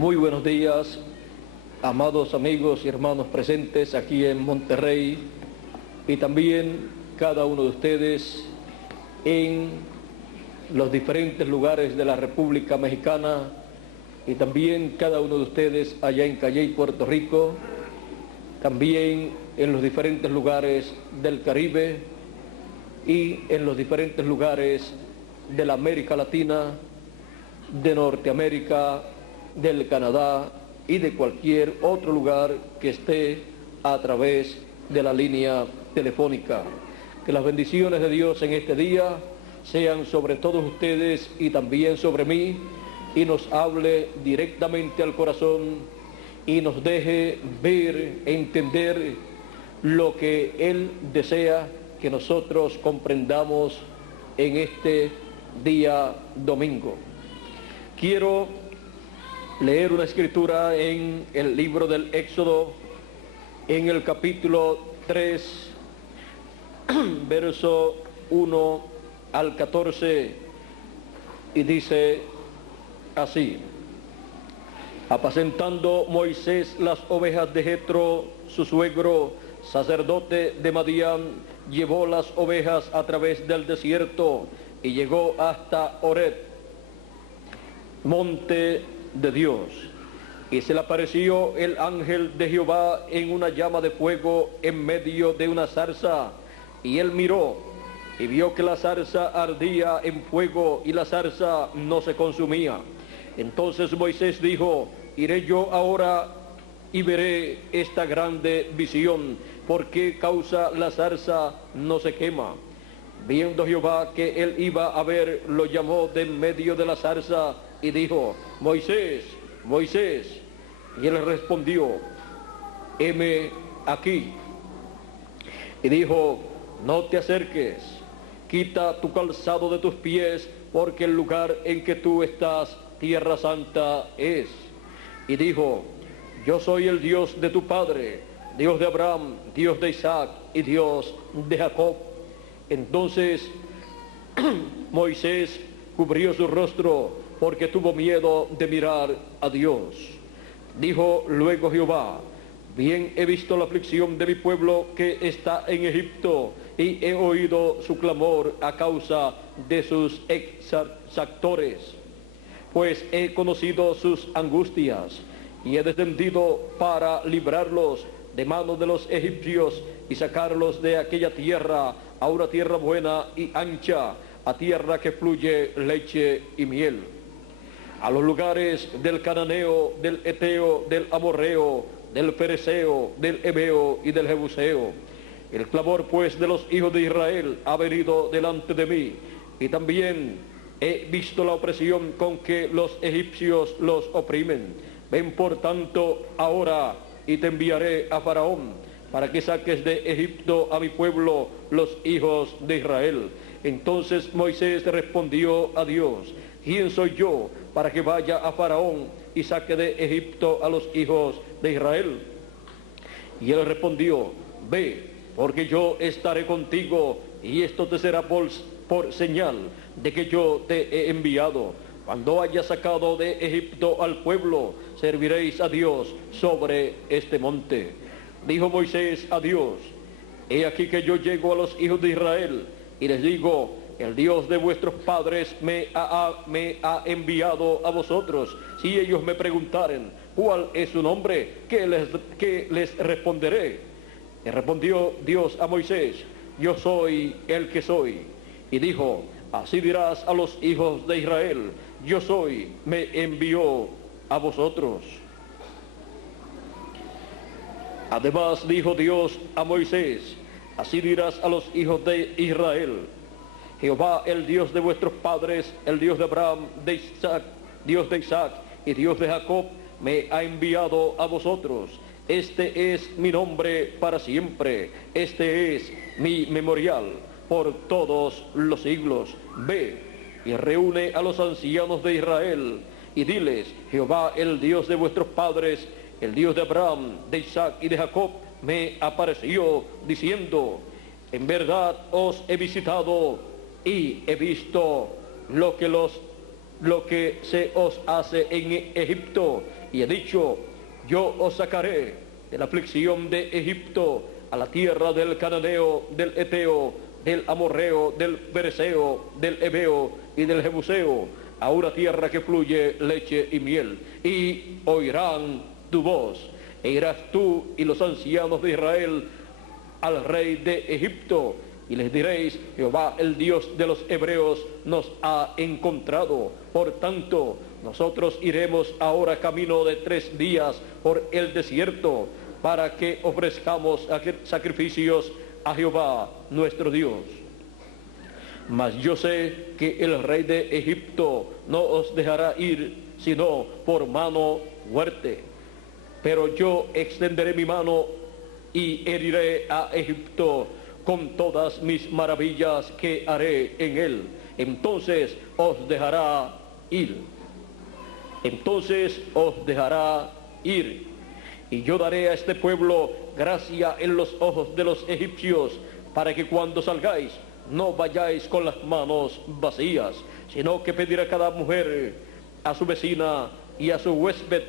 Muy buenos días, amados amigos y hermanos presentes aquí en Monterrey y también cada uno de ustedes en los diferentes lugares de la República Mexicana y también cada uno de ustedes allá en Calley, Puerto Rico, también en los diferentes lugares del Caribe y en los diferentes lugares de la América Latina, de Norteamérica, del Canadá y de cualquier otro lugar que esté a través de la línea telefónica. Que las bendiciones de Dios en este día sean sobre todos ustedes y también sobre mí, y nos hable directamente al corazón y nos deje ver, entender lo que Él desea que nosotros comprendamos en este día domingo. Quiero leer una escritura en el libro del Éxodo, en el capítulo 3, verso 1 al 14, y dice así: apacentando Moisés las ovejas de Jetro, su suegro, sacerdote de Madián, llevó las ovejas a través del desierto y llegó hasta Horeb, monte de Dios, y se le apareció el ángel de Jehová en una llama de fuego en medio de una zarza, y él miró y vio que la zarza ardía en fuego y la zarza no se consumía. Entonces Moisés dijo: iré yo ahora y veré esta grande visión, ¿por qué causa la zarza no se quema? Viendo Jehová que él iba a ver, lo llamó de en medio de la zarza y dijo: Moisés, Moisés. Y él respondió: heme aquí. Y dijo: no te acerques, quita tu calzado de tus pies, porque el lugar en que tú estás, tierra santa es. Y dijo: yo soy el Dios de tu padre, Dios de Abraham, Dios de Isaac y Dios de Jacob. Entonces Moisés cubrió su rostro porque tuvo miedo de mirar a Dios. Dijo luego Jehová: bien he visto la aflicción de mi pueblo que está en Egipto, y he oído su clamor a causa de sus exactores, pues he conocido sus angustias, y he descendido para librarlos de manos de los egipcios y sacarlos de aquella tierra a una tierra buena y ancha, a tierra que fluye leche y miel, a los lugares del cananeo, del eteo, del amorreo, del fereceo, del heveo y del jebuseo. El clamor pues de los hijos de Israel ha venido delante de mí, y también he visto la opresión con que los egipcios los oprimen. Ven por tanto ahora y te enviaré a Faraón, para que saques de Egipto a mi pueblo, los hijos de Israel. Entonces Moisés respondió a Dios: ¿quién soy yo para que vaya a Faraón y saque de Egipto a los hijos de Israel? Y él respondió: ve, porque yo estaré contigo, y esto te será por señal de que yo te he enviado. Cuando haya sacado de Egipto al pueblo, serviréis a Dios sobre este monte. Dijo Moisés a Dios: he aquí que yo llego a los hijos de Israel y les digo: el Dios de vuestros padres me ha enviado a vosotros. Si ellos me preguntaren cuál es su nombre, ¿qué les responderé? Y respondió Dios a Moisés: yo soy el que soy. Y dijo: así dirás a los hijos de Israel: yo soy, me envió a vosotros. Además dijo Dios a Moisés: así dirás a los hijos de Israel: Jehová, el Dios de vuestros padres, el Dios de Abraham, de Isaac, Dios de Isaac y Dios de Jacob, me ha enviado a vosotros. Este es mi nombre para siempre, este es mi memorial por todos los siglos. Ve y reúne a los ancianos de Israel y diles: Jehová, el Dios de vuestros padres, el Dios de Abraham, de Isaac y de Jacob, me apareció diciendo: en verdad os he visitado y he visto lo que los lo que se os hace en Egipto. Y he dicho, yo os sacaré de la aflicción de Egipto a la tierra del Cananeo, del Eteo, del Amorreo, del Pereseo, del Heveo y del Jebuseo, a una tierra que fluye leche y miel. Y oirán tu voz, e irás tú y los ancianos de Israel al rey de Egipto, y les diréis, Jehová, el Dios de los hebreos, nos ha encontrado. Por tanto, nosotros iremos ahora camino de 3 días por el desierto, para que ofrezcamos sacrificios a Jehová nuestro Dios. Mas yo sé que el rey de Egipto no os dejará ir, sino por mano fuerte. Pero yo extenderé mi mano y heriré a Egipto con todas mis maravillas que haré en él. Entonces os dejará ir. Entonces os dejará ir. Y yo daré a este pueblo gracia en los ojos de los egipcios, para que cuando salgáis no vayáis con las manos vacías, sino que pedirá cada mujer a su vecina y a su huéspeda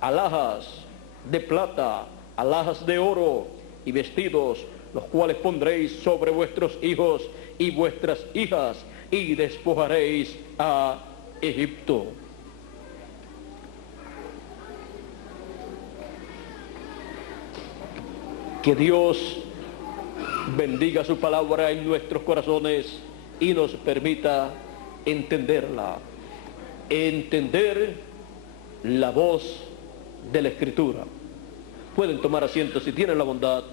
alhajas de plata, alhajas de oro y vestidos, los cuales pondréis sobre vuestros hijos y vuestras hijas, y despojaréis a Egipto. Que Dios bendiga su palabra en nuestros corazones y nos permita entenderla, entender la voz de la Escritura. Pueden tomar asiento si tienen la bondad.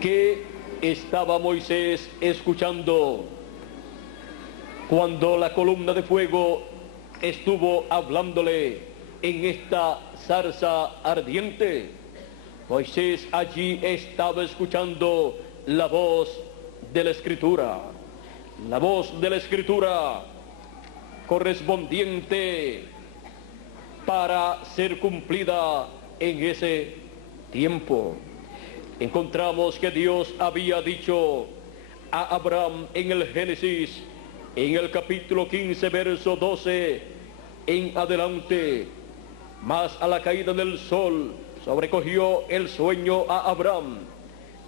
¿Qué estaba Moisés escuchando cuando la columna de fuego estuvo hablándole en esta zarza ardiente? Moisés allí estaba escuchando la voz de la Escritura, la voz de la Escritura correspondiente para ser cumplida en ese tiempo. Encontramos que Dios había dicho a Abraham en el Génesis, en el capítulo 15, verso 12 en adelante: mas a la caída del sol sobrecogió el sueño a Abraham,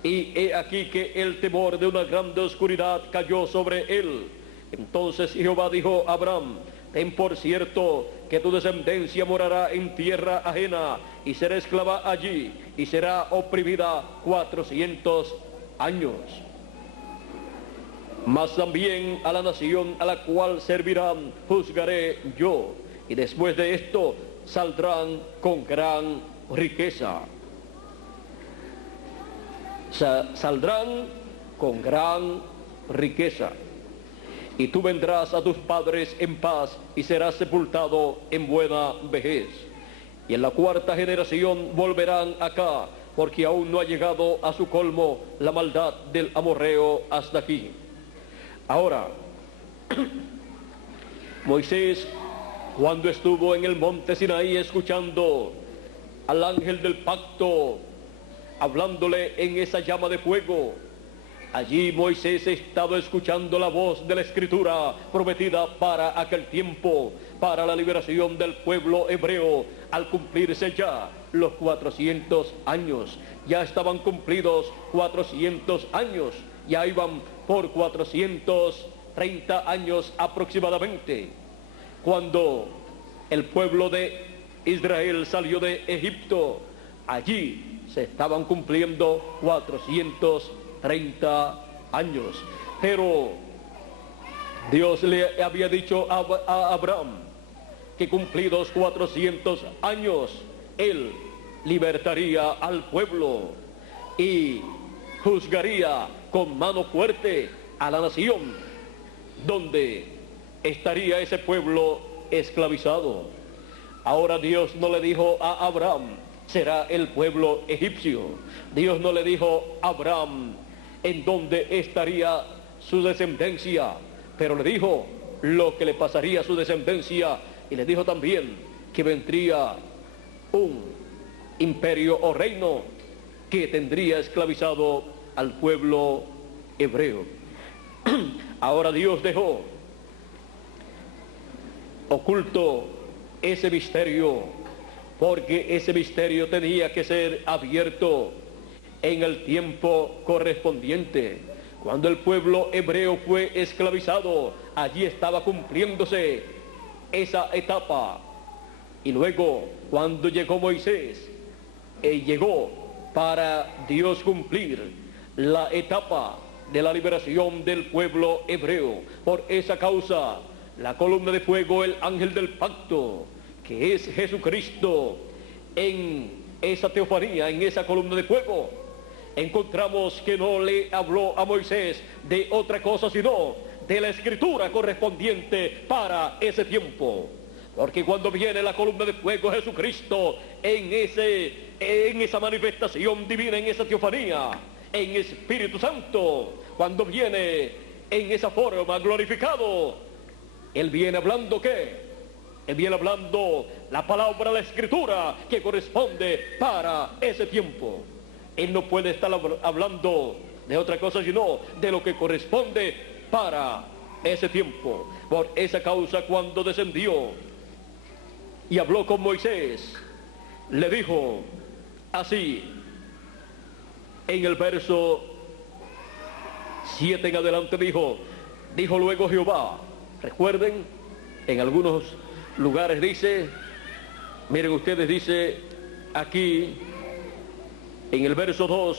y he aquí que el temor de una grande oscuridad cayó sobre él. Entonces Jehová dijo a Abraham: ten por cierto que tu descendencia morará en tierra ajena, y será esclava allí, y será oprimida 400 años. Mas también a la nación a la cual servirán juzgaré yo, y después de esto saldrán con gran riqueza. Saldrán con gran riqueza. Y tú vendrás a tus padres en paz y serás sepultado en buena vejez. Y en la 4ª generación volverán acá, porque aún no ha llegado a su colmo la maldad del amorreo hasta aquí. Ahora, Moisés, cuando estuvo en el monte Sinaí escuchando al ángel del pacto, hablándole en esa llama de fuego, allí Moisés estaba escuchando la voz de la Escritura prometida para aquel tiempo, para la liberación del pueblo hebreo, al cumplirse ya los 400 años. Ya estaban cumplidos 400 años, ya iban por 430 años aproximadamente, cuando el pueblo de Israel salió de Egipto. Allí se estaban cumpliendo 430 años. Pero Dios le había dicho a Abraham que cumplidos 400 años, él libertaría al pueblo y juzgaría con mano fuerte a la nación donde estaría ese pueblo esclavizado. Ahora Dios no le dijo a Abraham, será el pueblo egipcio. Dios no le dijo a Abraham en dónde estaría su descendencia, pero le dijo lo que le pasaría a su descendencia, y le dijo también que vendría un imperio o reino que tendría esclavizado al pueblo hebreo. Ahora Dios dejó oculto ese misterio, porque ese misterio tenía que ser abierto en el tiempo correspondiente. Cuando el pueblo hebreo fue esclavizado, allí estaba cumpliéndose esa etapa. Y luego, cuando llegó Moisés, llegó para Dios cumplir la etapa de la liberación del pueblo hebreo. Por esa causa, la columna de fuego, el ángel del pacto, que es Jesucristo, en esa teofanía, en esa columna de fuego, encontramos que no le habló a Moisés de otra cosa sino de la escritura correspondiente para ese tiempo. Porque cuando viene la columna de fuego, Jesucristo, en esa manifestación divina, en esa teofanía, en Espíritu Santo, cuando viene en esa forma glorificado, Él viene hablando ¿qué? Él viene hablando la palabra, la escritura que corresponde para ese tiempo. Él no puede estar hablando de otra cosa sino de lo que corresponde para ese tiempo. Por esa causa, cuando descendió y habló con Moisés, le dijo así, en el verso 7 en adelante, dijo luego Jehová. Recuerden, en algunos lugares dice, miren ustedes, dice aquí, en el verso 2,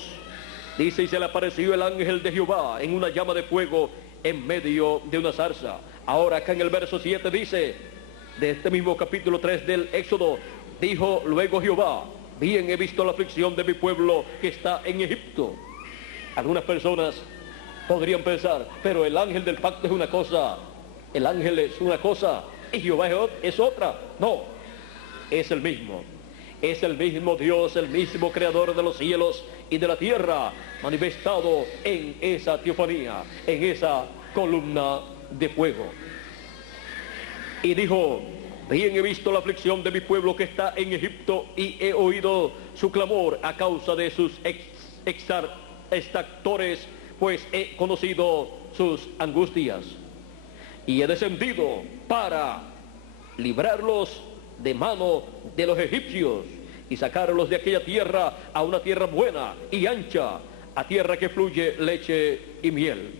dice, y se le apareció el ángel de Jehová en una llama de fuego en medio de una zarza. Ahora acá en el verso 7 dice, de este mismo capítulo 3 del Éxodo, dijo luego Jehová, bien he visto la aflicción de mi pueblo que está en Egipto. Algunas personas podrían pensar, pero el ángel del pacto es una cosa, el ángel es una cosa y Jehová es otra. No, es el mismo Dios, el mismo creador de los cielos y de la tierra, manifestado en esa teofanía, en esa columna de fuego. Y dijo, bien he visto la aflicción de mi pueblo que está en Egipto, y he oído su clamor a causa de sus exactores, pues he conocido sus angustias. Y he descendido para librarlos de mano de los egipcios y sacarlos de aquella tierra a una tierra buena y ancha, a tierra que fluye leche y miel.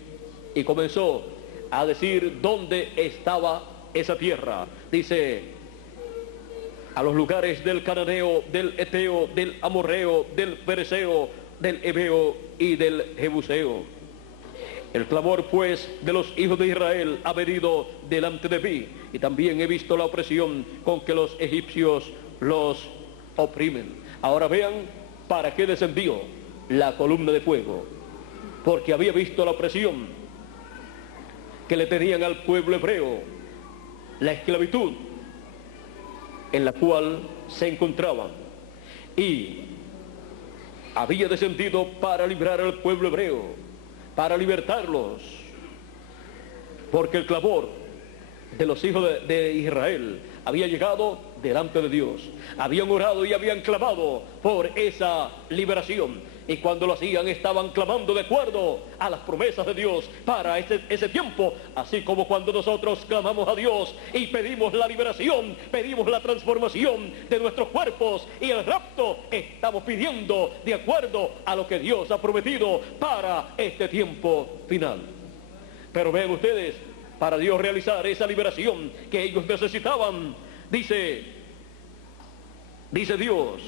Y comenzó a decir dónde estaba esa tierra. Dice, a los lugares del cananeo, del eteo, del amorreo, del pereceo, del heveo y del jebuseo. El clamor pues de los hijos de Israel ha venido delante de mí, y también he visto la opresión con que los egipcios los oprimen. Ahora vean para qué descendió la columna de fuego, porque había visto la opresión que le tenían al pueblo hebreo, la esclavitud en la cual se encontraban, y había descendido para librar al pueblo hebreo, para libertarlos, porque el clamor de los hijos de Israel había llegado delante de Dios. Habían orado y habían clamado por esa liberación, y cuando lo hacían estaban clamando de acuerdo a las promesas de Dios para ese tiempo, así como cuando nosotros clamamos a Dios y pedimos la liberación, pedimos la transformación de nuestros cuerpos y el rapto, estamos pidiendo de acuerdo a lo que Dios ha prometido para este tiempo final. Pero vean ustedes, para Dios realizar esa liberación que ellos necesitaban, dice Dios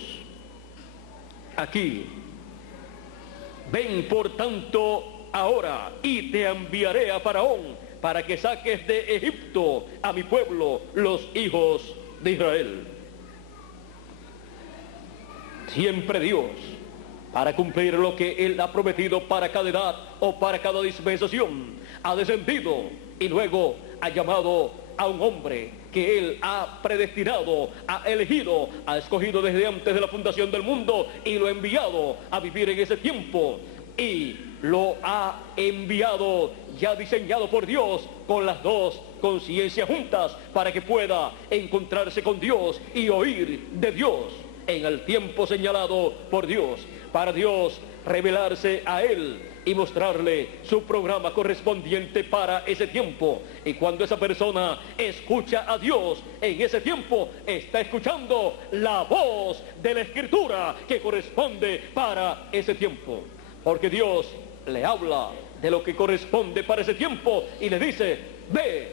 aquí, ven por tanto ahora y te enviaré a Faraón para que saques de Egipto a mi pueblo, los hijos de Israel. Siempre Dios, para cumplir lo que Él ha prometido para cada edad o para cada dispensación, ha descendido y luego ha llamado a un hombre que Él ha predestinado, ha elegido, ha escogido desde antes de la fundación del mundo, y lo ha enviado a vivir en ese tiempo, y lo ha enviado ya diseñado por Dios con las dos conciencias juntas, para que pueda encontrarse con Dios y oír de Dios en el tiempo señalado por Dios, para Dios revelarse a Él y mostrarle su programa correspondiente para ese tiempo. Y cuando esa persona escucha a Dios en ese tiempo, está escuchando la voz de la Escritura que corresponde para ese tiempo. Porque Dios le habla de lo que corresponde para ese tiempo y le dice: ve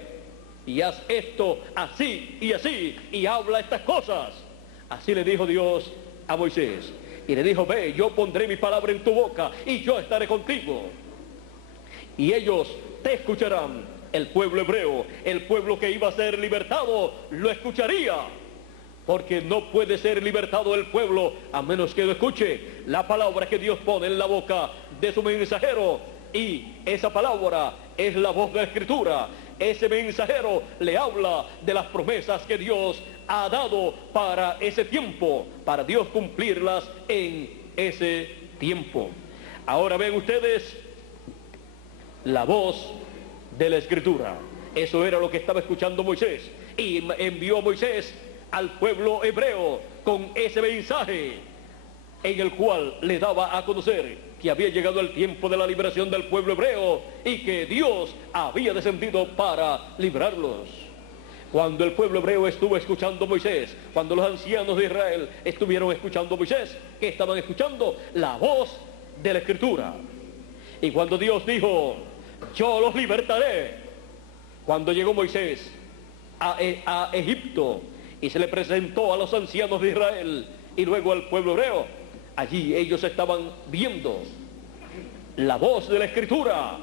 y haz esto así, y habla estas cosas. Así le dijo Dios a Moisés. Y le dijo: ve, yo pondré mi palabra en tu boca y yo estaré contigo. Y ellos te escucharán. El pueblo hebreo, el pueblo que iba a ser libertado, lo escucharía. Porque no puede ser libertado el pueblo a menos que lo escuche la palabra que Dios pone en la boca de su mensajero. Y esa palabra es la voz de la Escritura. Ese mensajero le habla de las promesas que Dios ha dado para ese tiempo, para Dios cumplirlas en ese tiempo. Ahora ven ustedes la voz de la Escritura. Eso era lo que estaba escuchando Moisés, y envió a Moisés al pueblo hebreo con ese mensaje en el cual le daba a conocer que había llegado el tiempo de la liberación del pueblo hebreo y que Dios había descendido para librarlos. Cuando el pueblo hebreo estuvo escuchando a Moisés, cuando los ancianos de Israel estuvieron escuchando a Moisés, que estaban escuchando la voz de la Escritura. Y cuando Dios dijo: yo los libertaré, cuando llegó Moisés a Egipto y se le presentó a los ancianos de Israel y luego al pueblo hebreo, allí ellos estaban viendo la voz de la Escritura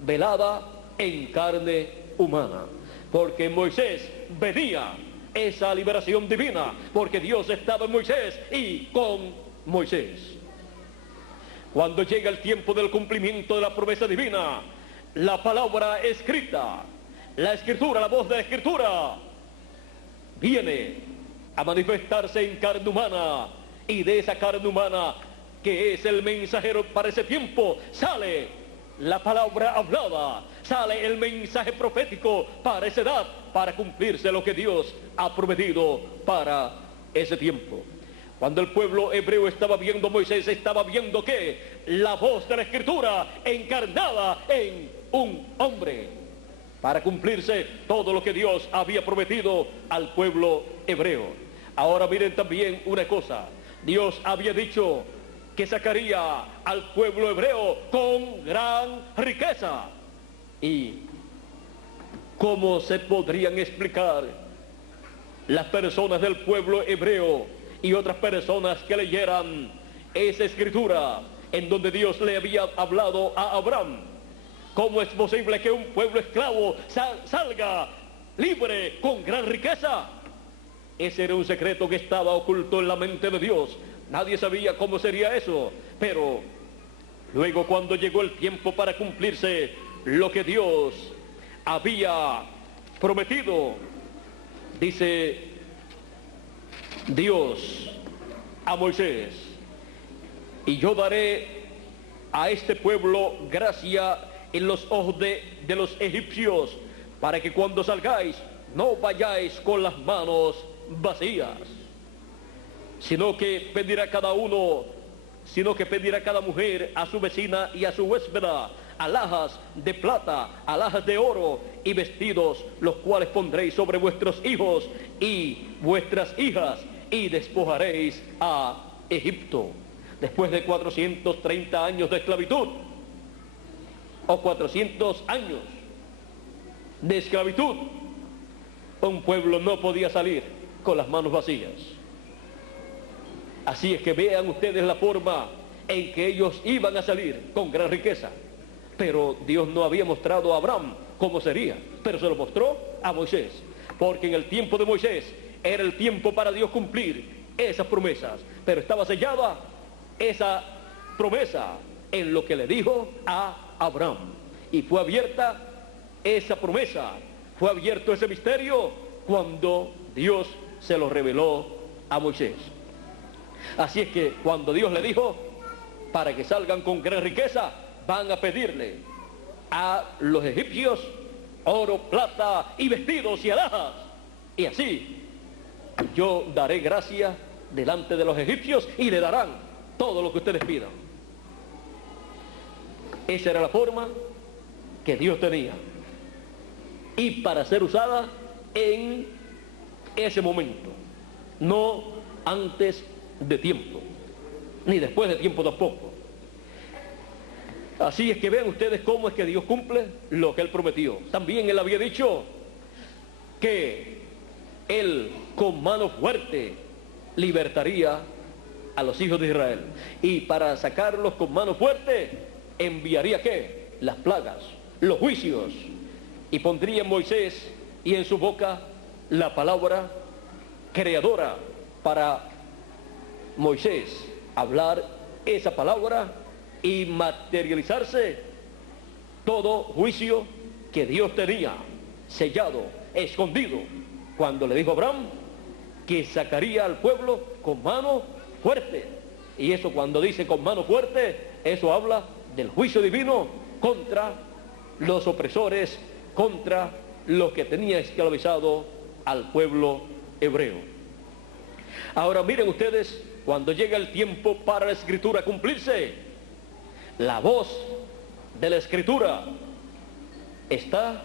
velada en carne humana. Porque Moisés venía esa liberación divina, porque Dios estaba en Moisés y con Moisés. Cuando llega el tiempo del cumplimiento de la promesa divina, la palabra escrita, la Escritura, la voz de la Escritura, viene a manifestarse en carne humana, y de esa carne humana, que es el mensajero para ese tiempo, sale la palabra hablada, sale el mensaje profético para esa edad, para cumplirse lo que Dios ha prometido para ese tiempo. Cuando el pueblo hebreo estaba viendo a Moisés, estaba viendo que la voz de la Escritura encarnada en un hombre, para cumplirse todo lo que Dios había prometido al pueblo hebreo. Ahora miren también una cosa: Dios había dicho que sacaría al pueblo hebreo con gran riqueza. ¿Y cómo se podrían explicar las personas del pueblo hebreo y otras personas que leyeran esa Escritura en donde Dios le había hablado a Abraham? ¿Cómo es posible que un pueblo esclavo salga libre con gran riqueza? Ese era un secreto que estaba oculto en la mente de Dios. Nadie sabía cómo sería eso, pero luego, cuando llegó el tiempo para cumplirse lo que Dios había prometido, dice Dios a Moisés: y yo daré a este pueblo gracia en los ojos de los egipcios, para que cuando salgáis no vayáis con las manos vacías, sino que pedirá cada mujer a su vecina y a su huéspeda alhajas de plata, alhajas de oro y vestidos, los cuales pondréis sobre vuestros hijos y vuestras hijas, y despojaréis a Egipto. Después de 430 años de esclavitud, o 400 años de esclavitud, un pueblo no podía salir con las manos vacías. Así es que vean ustedes la forma en que ellos iban a salir con gran riqueza. Pero Dios no había mostrado a Abraham cómo sería, pero se lo mostró a Moisés, porque en el tiempo de Moisés era el tiempo para Dios cumplir esas promesas, pero estaba sellada esa promesa en lo que le dijo a Abraham, y fue abierta esa promesa, fue abierto ese misterio cuando Dios se lo reveló a Moisés. Así es que cuando Dios le dijo: para que salgan con gran riqueza, van a pedirle a los egipcios oro, plata y vestidos y alhajas, y así yo daré gracia delante de los egipcios y le darán todo lo que ustedes pidan. Esa era la forma que Dios tenía. Y para ser usada en ese momento, no antes de tiempo, ni después de tiempo tampoco. Así es que vean ustedes cómo es que Dios cumple lo que Él prometió. También Él había dicho que Él con mano fuerte libertaría a los hijos de Israel. Y para sacarlos con mano fuerte, enviaría ¿qué? Las plagas, los juicios. Y pondría en Moisés y en su boca la palabra creadora para Moisés hablar esa palabra y materializarse todo juicio que Dios tenía sellado, escondido, cuando le dijo a Abraham que sacaría al pueblo con mano fuerte. Y eso, cuando dice con mano fuerte, eso habla del juicio divino contra los opresores, contra los que tenían esclavizado al pueblo hebreo. Ahora miren ustedes, cuando llega el tiempo para la Escritura cumplirse, la voz de la Escritura está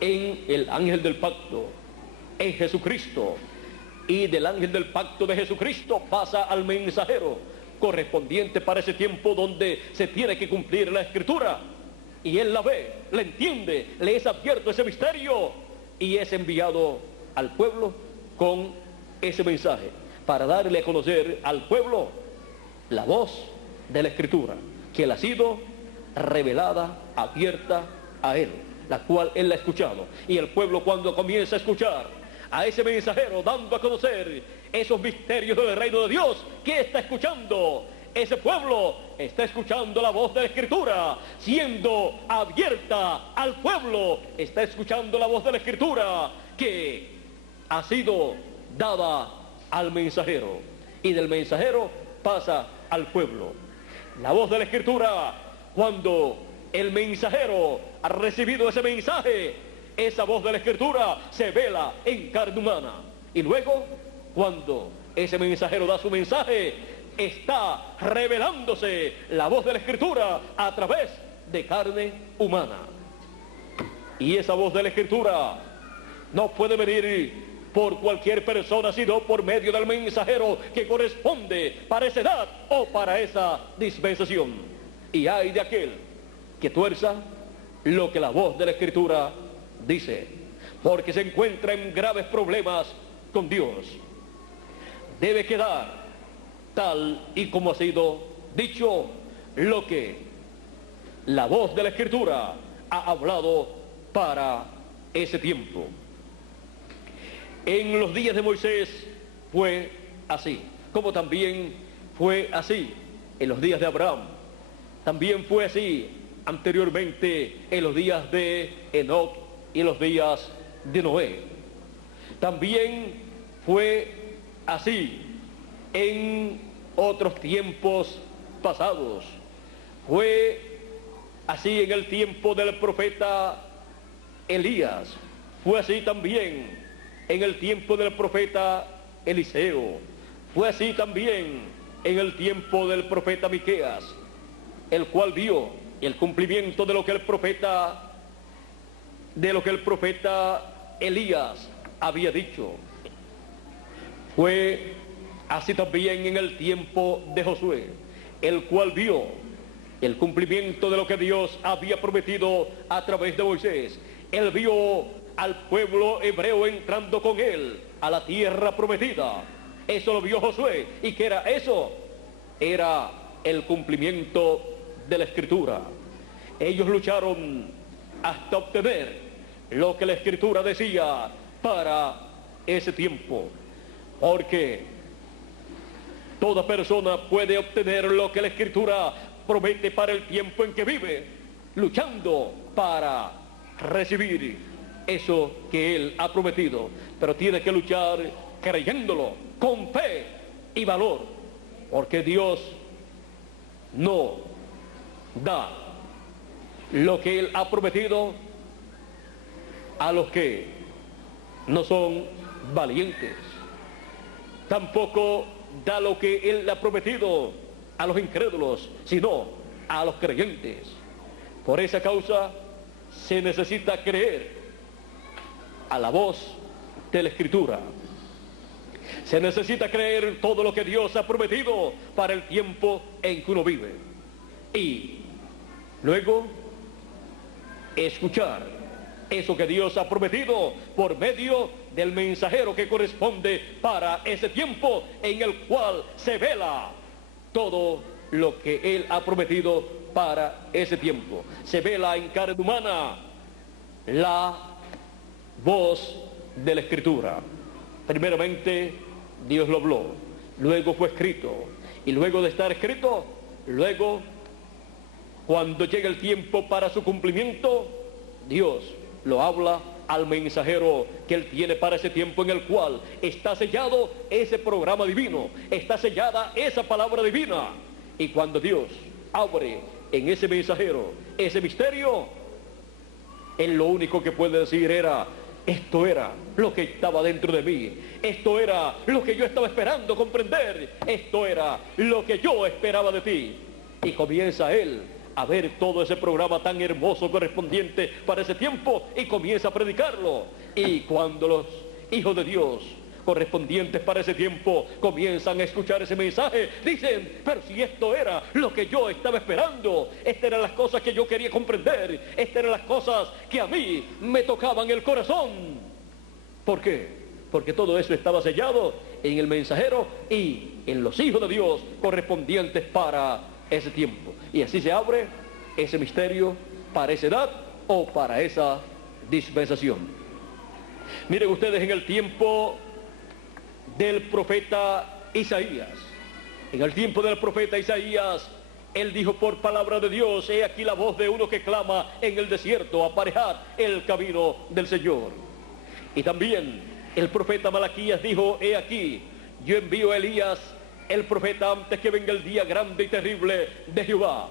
en el ángel del pacto, en Jesucristo, y del ángel del pacto de Jesucristo pasa al mensajero correspondiente para ese tiempo donde se tiene que cumplir la Escritura, y él la ve, la entiende, le es abierto ese misterio y es enviado al pueblo con ese mensaje para darle a conocer al pueblo la voz de la Escritura, que le ha sido revelada, abierta a él, la cual él la ha escuchado. Y el pueblo, cuando comienza a escuchar a ese mensajero dando a conocer esos misterios del reino de Dios, ¿qué está escuchando? Ese pueblo está escuchando la voz de la Escritura, siendo abierta al pueblo, está escuchando la voz de la Escritura que ha sido dada al mensajero, y del mensajero pasa al pueblo. La voz de la Escritura, cuando el mensajero ha recibido ese mensaje, esa voz de la Escritura se vela en carne humana. Y luego, cuando ese mensajero da su mensaje, está revelándose la voz de la Escritura a través de carne humana. Y esa voz de la Escritura no puede venir por cualquier persona, sino por medio del mensajero que corresponde para esa edad o para esa dispensación. Y hay de aquel que tuerza lo que la voz de la Escritura dice, porque se encuentra en graves problemas con Dios. Debe quedar tal y como ha sido dicho lo que la voz de la Escritura ha hablado para ese tiempo. En los días de Moisés fue así, como también fue así en los días de Abraham. También fue así anteriormente en los días de Enoc y en los días de Noé. También fue así en otros tiempos pasados. Fue así en el tiempo del profeta Elías. Fue así también en el tiempo del profeta Eliseo. Fue así también en el tiempo del profeta Miqueas, el cual vio el cumplimiento de lo que el profeta Elías había dicho. Fue así también en el tiempo de Josué, el cual vio el cumplimiento de lo que Dios había prometido a través de Moisés. Él vio al pueblo hebreo entrando con él a la tierra prometida. Eso lo vio Josué. ¿Y qué era eso? Era el cumplimiento de la Escritura. Ellos lucharon hasta obtener lo que la Escritura decía para ese tiempo, porque toda persona puede obtener lo que la Escritura promete para el tiempo en que vive, luchando para recibir eso que Él ha prometido, pero tiene que luchar creyéndolo con fe y valor, porque Dios no da lo que Él ha prometido a los que no son valientes. Tampoco da lo que Él ha prometido a los incrédulos, sino a los creyentes. Por esa causa se necesita creer a la voz de la Escritura. Se necesita creer todo lo que Dios ha prometido para el tiempo en que uno vive. Y luego escuchar eso que Dios ha prometido por medio del mensajero que corresponde para ese tiempo en el cual se vela todo lo que Él ha prometido para ese tiempo. Se vela en carne humana la voz de la Escritura. Primeramente Dios lo habló, luego fue escrito, y luego de estar escrito, luego cuando llega el tiempo para su cumplimiento, Dios lo habla al mensajero que Él tiene para ese tiempo en el cual está sellado ese programa divino, está sellada esa palabra divina. Y cuando Dios abre en ese mensajero ese misterio, Él lo único que puede decir era: esto era lo que estaba dentro de mí, esto era lo que yo estaba esperando comprender, esto era lo que yo esperaba de ti. Y comienza Él a ver todo ese programa tan hermoso correspondiente para ese tiempo y comienza a predicarlo. Y cuando los hijos de Dios correspondientes para ese tiempo comienzan a escuchar ese mensaje, dicen: pero si esto era lo que yo estaba esperando, estas eran las cosas que yo quería comprender, estas eran las cosas que a mí me tocaban el corazón. ¿Por qué? Porque todo eso estaba sellado en el mensajero y en los hijos de Dios correspondientes para ese tiempo. Y así se abre ese misterio para esa edad o para esa dispensación. Miren ustedes, en el tiempo del profeta Isaías, en el tiempo del profeta Isaías, él dijo por palabra de Dios: he aquí la voz de uno que clama en el desierto, aparejad el camino del Señor. Y también el profeta Malaquías dijo: he aquí, yo envío a Elías, el profeta, antes que venga el día grande y terrible de Jehová.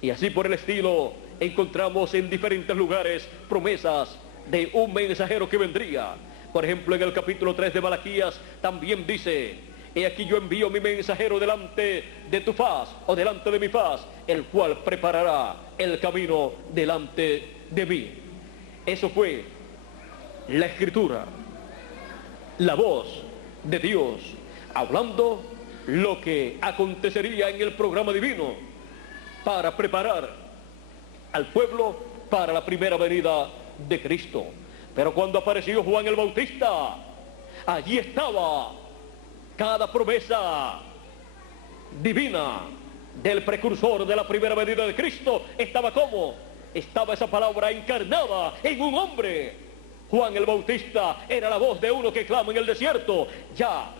Y así por el estilo encontramos en diferentes lugares promesas de un mensajero que vendría. Por ejemplo, en el capítulo 3 de Malaquías también dice: he aquí yo envío mi mensajero delante de tu faz, o delante de mi faz, el cual preparará el camino delante de mí. Eso fue la Escritura, la voz de Dios, hablando lo que acontecería en el programa divino para preparar al pueblo para la primera venida de Cristo. Pero cuando apareció Juan el Bautista, allí estaba cada promesa divina del precursor de la primera venida de Cristo. Estaba como estaba esa palabra encarnada en un hombre. Juan el Bautista era la voz de uno que clama en el desierto. Ya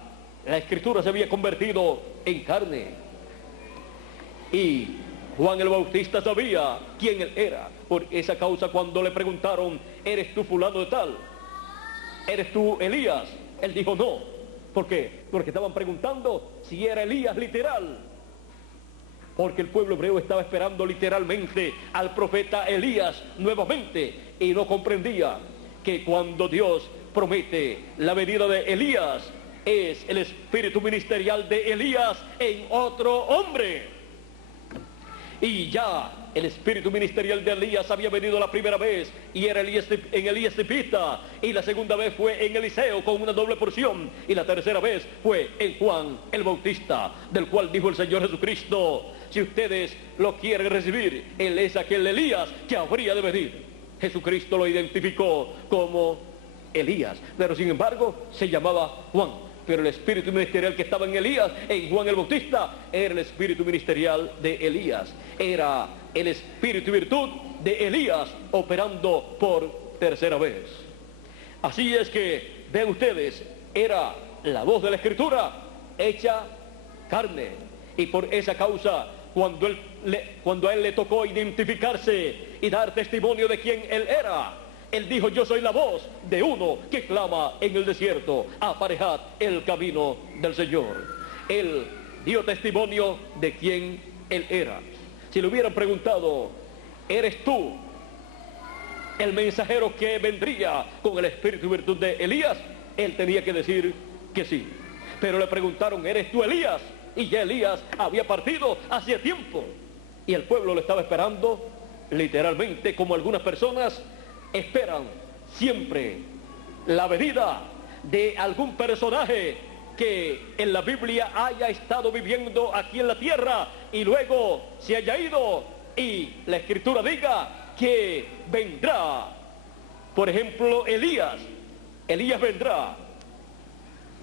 la Escritura se había convertido en carne. Y Juan el Bautista sabía quién él era. Por esa causa, cuando le preguntaron: ¿eres tú fulano de tal? ¿Eres tú Elías? Él dijo: no. ¿Por qué? Porque estaban preguntando si era Elías literal. Porque el pueblo hebreo estaba esperando literalmente al profeta Elías nuevamente, y no comprendía que cuando Dios promete la venida de Elías, es el espíritu ministerial de Elías en otro hombre. Y ya el espíritu ministerial de Elías había venido la primera vez, y era en Elías Tipita, y la segunda vez fue en Eliseo con una doble porción, y la tercera vez fue en Juan el Bautista, del cual dijo el Señor Jesucristo: si ustedes lo quieren recibir, él es aquel Elías que habría de venir. Jesucristo lo identificó como Elías, pero sin embargo se llamaba Juan. Pero el espíritu ministerial que estaba en Elías, en Juan el Bautista, era el espíritu ministerial de Elías. Era el espíritu y virtud de Elías operando por tercera vez. Así es que, vean ustedes, era la voz de la Escritura hecha carne. Y por esa causa, cuando a él le tocó identificarse y dar testimonio de quién él era, él dijo: yo soy la voz de uno que clama en el desierto, aparejad el camino del Señor. Él dio testimonio de quién él era. Si le hubieran preguntado: ¿eres tú el mensajero que vendría con el espíritu y virtud de Elías?, él tenía que decir que sí. Pero le preguntaron: ¿eres tú Elías? Y ya Elías había partido hacía tiempo. y el pueblo lo estaba esperando, literalmente, como algunas personas esperan siempre la venida de algún personaje que en la Biblia haya estado viviendo aquí en la tierra y luego se haya ido y la Escritura diga que vendrá. Por ejemplo, Elías vendrá.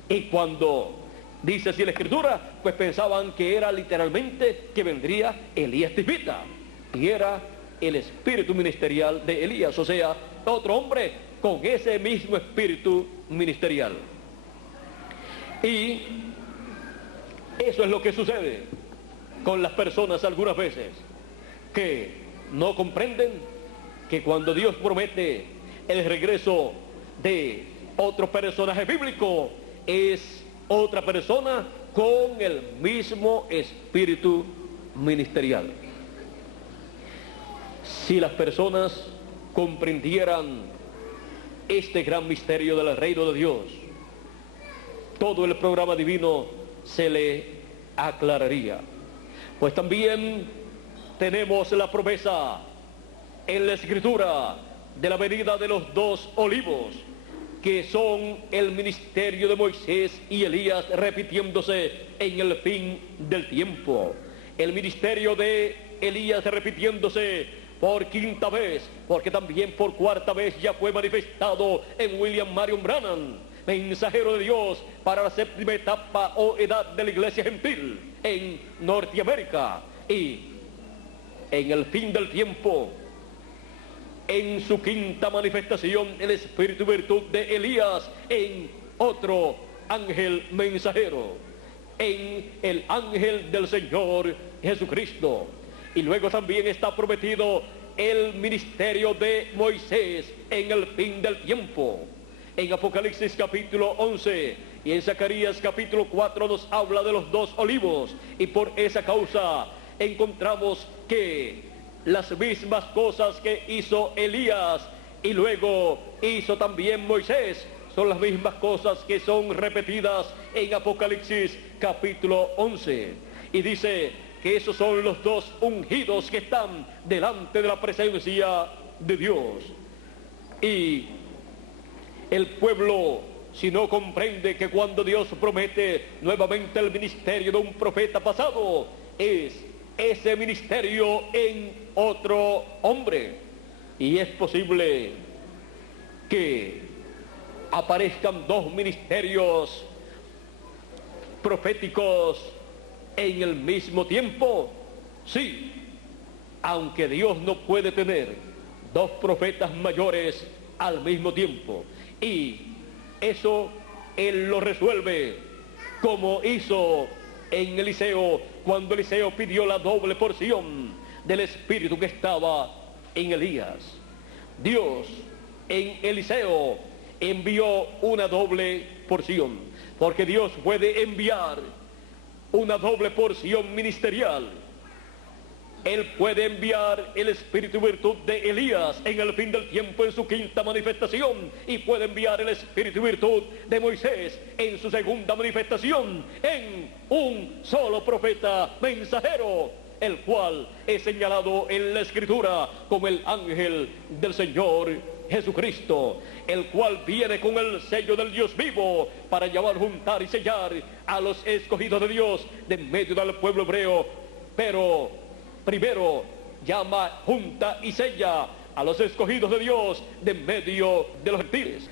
Y cuando dice así la Escritura, pues pensaban que era literalmente que vendría Elías Tisbita, y era el espíritu ministerial de Elías, o sea, otro hombre con ese mismo espíritu ministerial. Y eso es lo que sucede con las personas algunas veces, que no comprenden que cuando Dios promete el regreso de otro personaje bíblico, es otra persona con el mismo espíritu ministerial. Si las personas comprendieran este gran misterio del reino de Dios, todo el programa divino se le aclararía. Pues también tenemos la promesa en la Escritura de la venida de los dos olivos, que son el ministerio de Moisés y Elías repitiéndose en el fin del tiempo. El ministerio de Elías repitiéndose por quinta vez, porque también por cuarta vez ya fue manifestado en William Marion Branham, mensajero de Dios para la séptima etapa o edad de la iglesia gentil en Norteamérica. Y en el fin del tiempo, en su quinta manifestación, el espíritu y virtud de Elías en otro ángel mensajero, en el ángel del Señor Jesucristo. Y luego también está prometido el ministerio de Moisés en el fin del tiempo. En Apocalipsis capítulo 11 y en Zacarías capítulo 4 nos habla de los dos olivos, y por esa causa encontramos que las mismas cosas que hizo Elías y luego hizo también Moisés son las mismas cosas que son repetidas en Apocalipsis capítulo 11. Y dice que esos son los dos ungidos que están delante de la presencia de Dios. Y el pueblo, si no comprende que cuando Dios promete nuevamente el ministerio de un profeta pasado, es ese ministerio en otro hombre. Y es posible que aparezcan dos ministerios proféticos en el mismo tiempo. Sí, aunque Dios no puede tener dos profetas mayores al mismo tiempo. Y eso Él lo resuelve, como hizo en Eliseo, cuando Eliseo pidió la doble porción del espíritu que estaba en Elías. Dios en Eliseo envió una doble porción, porque Dios puede enviar una doble porción ministerial. Él puede enviar el espíritu y virtud de Elías en el fin del tiempo en su quinta manifestación, y puede enviar el espíritu y virtud de Moisés en su segunda manifestación, en un solo profeta mensajero, el cual es señalado en la Escritura como el ángel del Señor Jesucristo, el cual viene con el sello del Dios vivo para llevar, juntar y sellar a los escogidos de Dios de medio del pueblo hebreo. Pero primero llama, junta y sella a los escogidos de Dios de medio de los gentiles.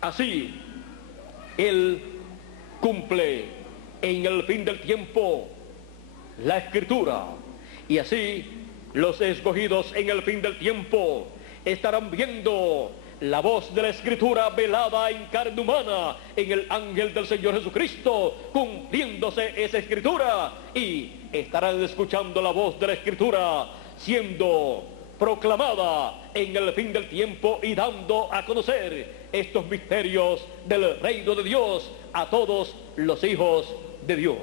Así Él cumple en el fin del tiempo la Escritura, y así los escogidos en el fin del tiempo estarán viendo la voz de la Escritura velada en carne humana en el ángel del Señor Jesucristo, cumpliéndose esa Escritura, y estarán escuchando la voz de la Escritura siendo proclamada en el fin del tiempo y dando a conocer estos misterios del reino de Dios a todos los hijos de Dios.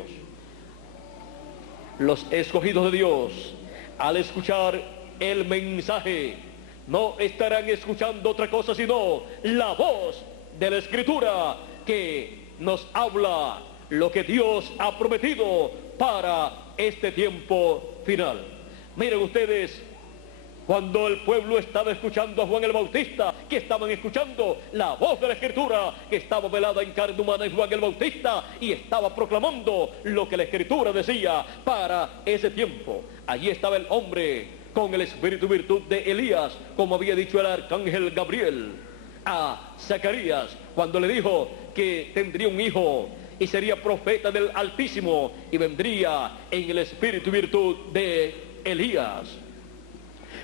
Los escogidos de Dios, al escuchar el mensaje, no estarán escuchando otra cosa sino la voz de la Escritura que nos habla lo que Dios ha prometido para este tiempo final. Miren ustedes, cuando el pueblo estaba escuchando a Juan el Bautista, que estaban escuchando la voz de la Escritura, que estaba velada en carne humana en Juan el Bautista, y estaba proclamando lo que la Escritura decía para ese tiempo. Allí estaba el hombre con el espíritu y virtud de Elías, como había dicho el arcángel Gabriel a Zacarías, cuando le dijo que tendría un hijo y sería profeta del Altísimo, y vendría en el espíritu y virtud de Elías.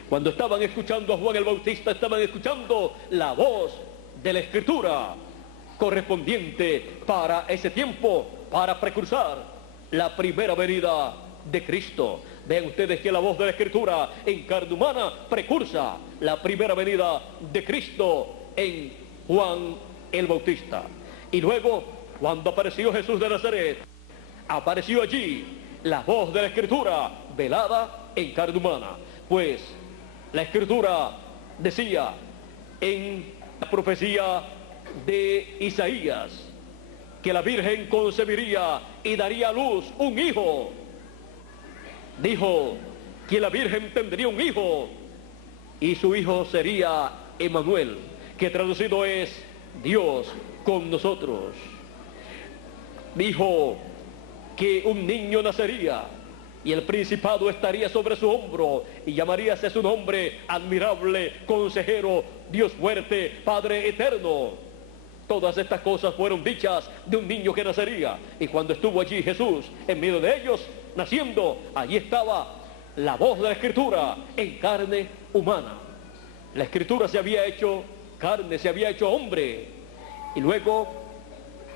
Cuando estaban escuchando a Juan el Bautista, estaban escuchando la voz de la Escritura correspondiente para ese tiempo, para precursar la primera venida de Cristo. Vean ustedes que la voz de la Escritura en carne humana precursa la primera venida de Cristo en Juan el Bautista. Y luego, cuando apareció Jesús de Nazaret, apareció allí la voz de la Escritura velada en carne humana. Pues la Escritura decía en la profecía de Isaías que la Virgen concebiría y daría a luz un hijo. Dijo que la Virgen tendría un hijo y su hijo sería Emmanuel, que traducido es Dios con nosotros. Dijo que un niño nacería y el principado estaría sobre su hombro, y llamaríase su nombre Admirable, Consejero, Dios Fuerte, Padre Eterno. Todas estas cosas fueron dichas de un niño que nacería. Y cuando estuvo allí Jesús en medio de ellos, naciendo, allí estaba la voz de la Escritura en carne humana. La Escritura se había hecho carne, se había hecho hombre. Y luego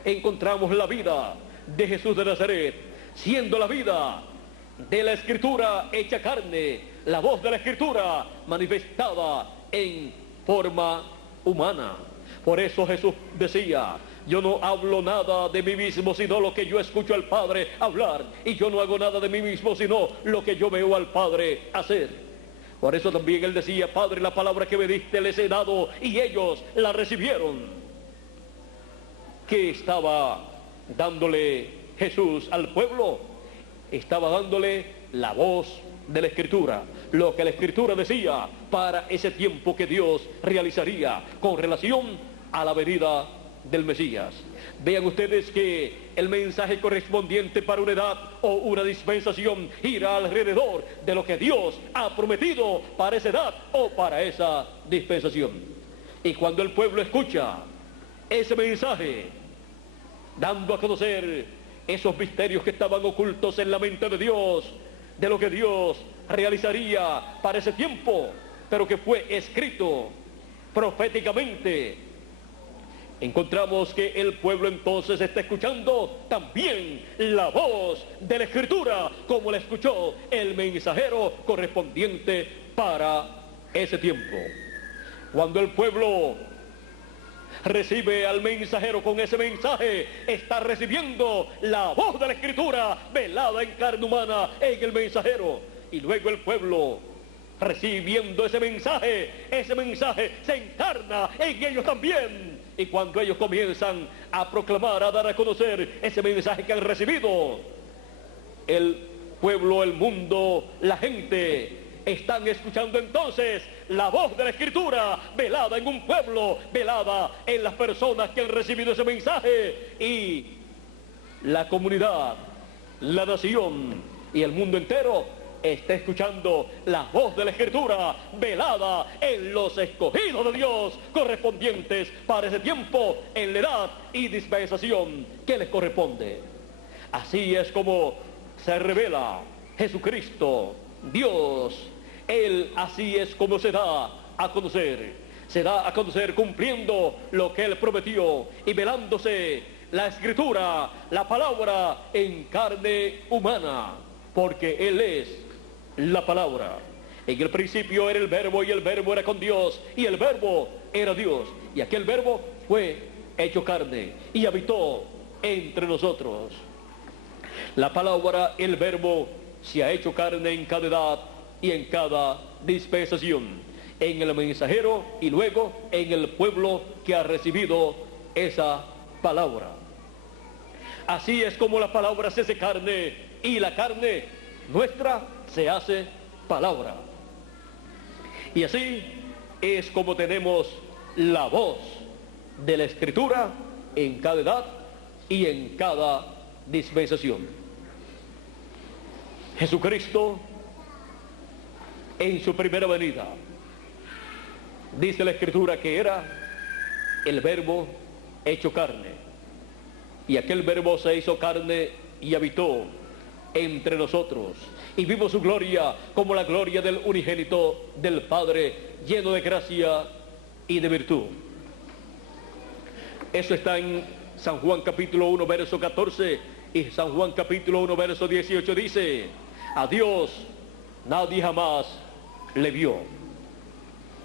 encontramos la vida de Jesús de Nazaret, siendo la vida de la Escritura hecha carne, la voz de la Escritura manifestada en forma humana. Por eso Jesús decía: yo no hablo nada de mí mismo, sino lo que yo escucho al Padre hablar, y yo no hago nada de mí mismo, sino lo que yo veo al Padre hacer. Por eso también él decía: Padre, la palabra que me diste les he dado, y ellos la recibieron. ¿Qué estaba dándole Jesús al pueblo? Estaba dándole la voz de la Escritura, lo que la Escritura decía para ese tiempo que Dios realizaría con relación a la venida del Mesías. Vean ustedes que el mensaje correspondiente para una edad o una dispensación gira alrededor de lo que Dios ha prometido para esa edad o para esa dispensación. Y cuando el pueblo escucha ese mensaje, dando a conocer esos misterios que estaban ocultos en la mente de Dios, de lo que Dios realizaría para ese tiempo, pero que fue escrito proféticamente, encontramos que el pueblo entonces está escuchando también la voz de la Escritura, como la escuchó el mensajero correspondiente para ese tiempo. Cuando el pueblo recibe al mensajero con ese mensaje, está recibiendo la voz de la Escritura velada en carne humana en el mensajero. Y luego el pueblo, recibiendo ese mensaje se encarna en ellos también. Y cuando ellos comienzan a proclamar, a dar a conocer ese mensaje que han recibido, el pueblo, el mundo, la gente están escuchando entonces la voz de la Escritura velada en un pueblo, velada en las personas que han recibido ese mensaje, y la comunidad, la nación y el mundo entero está escuchando la voz de la Escritura velada en los escogidos de Dios correspondientes para ese tiempo, en la edad y dispensación que les corresponde. Así es como se revela Jesucristo, Dios. Él, así es como se da a conocer. Se da a conocer cumpliendo lo que Él prometió y velándose la Escritura, la palabra en carne humana, porque Él es la palabra. En el principio era el Verbo, y el Verbo era con Dios, y el Verbo era Dios, y aquel Verbo fue hecho carne y habitó entre nosotros. La palabra, el Verbo, se ha hecho carne en cada edad y en cada dispensación, en el mensajero y luego en el pueblo que ha recibido esa palabra. Así es como la palabra se hace carne, y la carne nuestra se hace palabra. Y así es como tenemos la voz de la Escritura en cada edad y en cada dispensación. Jesucristo, en su primera venida, dice la Escritura que era el Verbo hecho carne, y aquel Verbo se hizo carne y habitó entre nosotros, y vimos su gloria como la gloria del unigénito del Padre, lleno de gracia y de virtud. Eso está en San Juan capítulo 1 verso 14, y San Juan capítulo 1 verso 18 dice: a Dios nadie jamás le vio.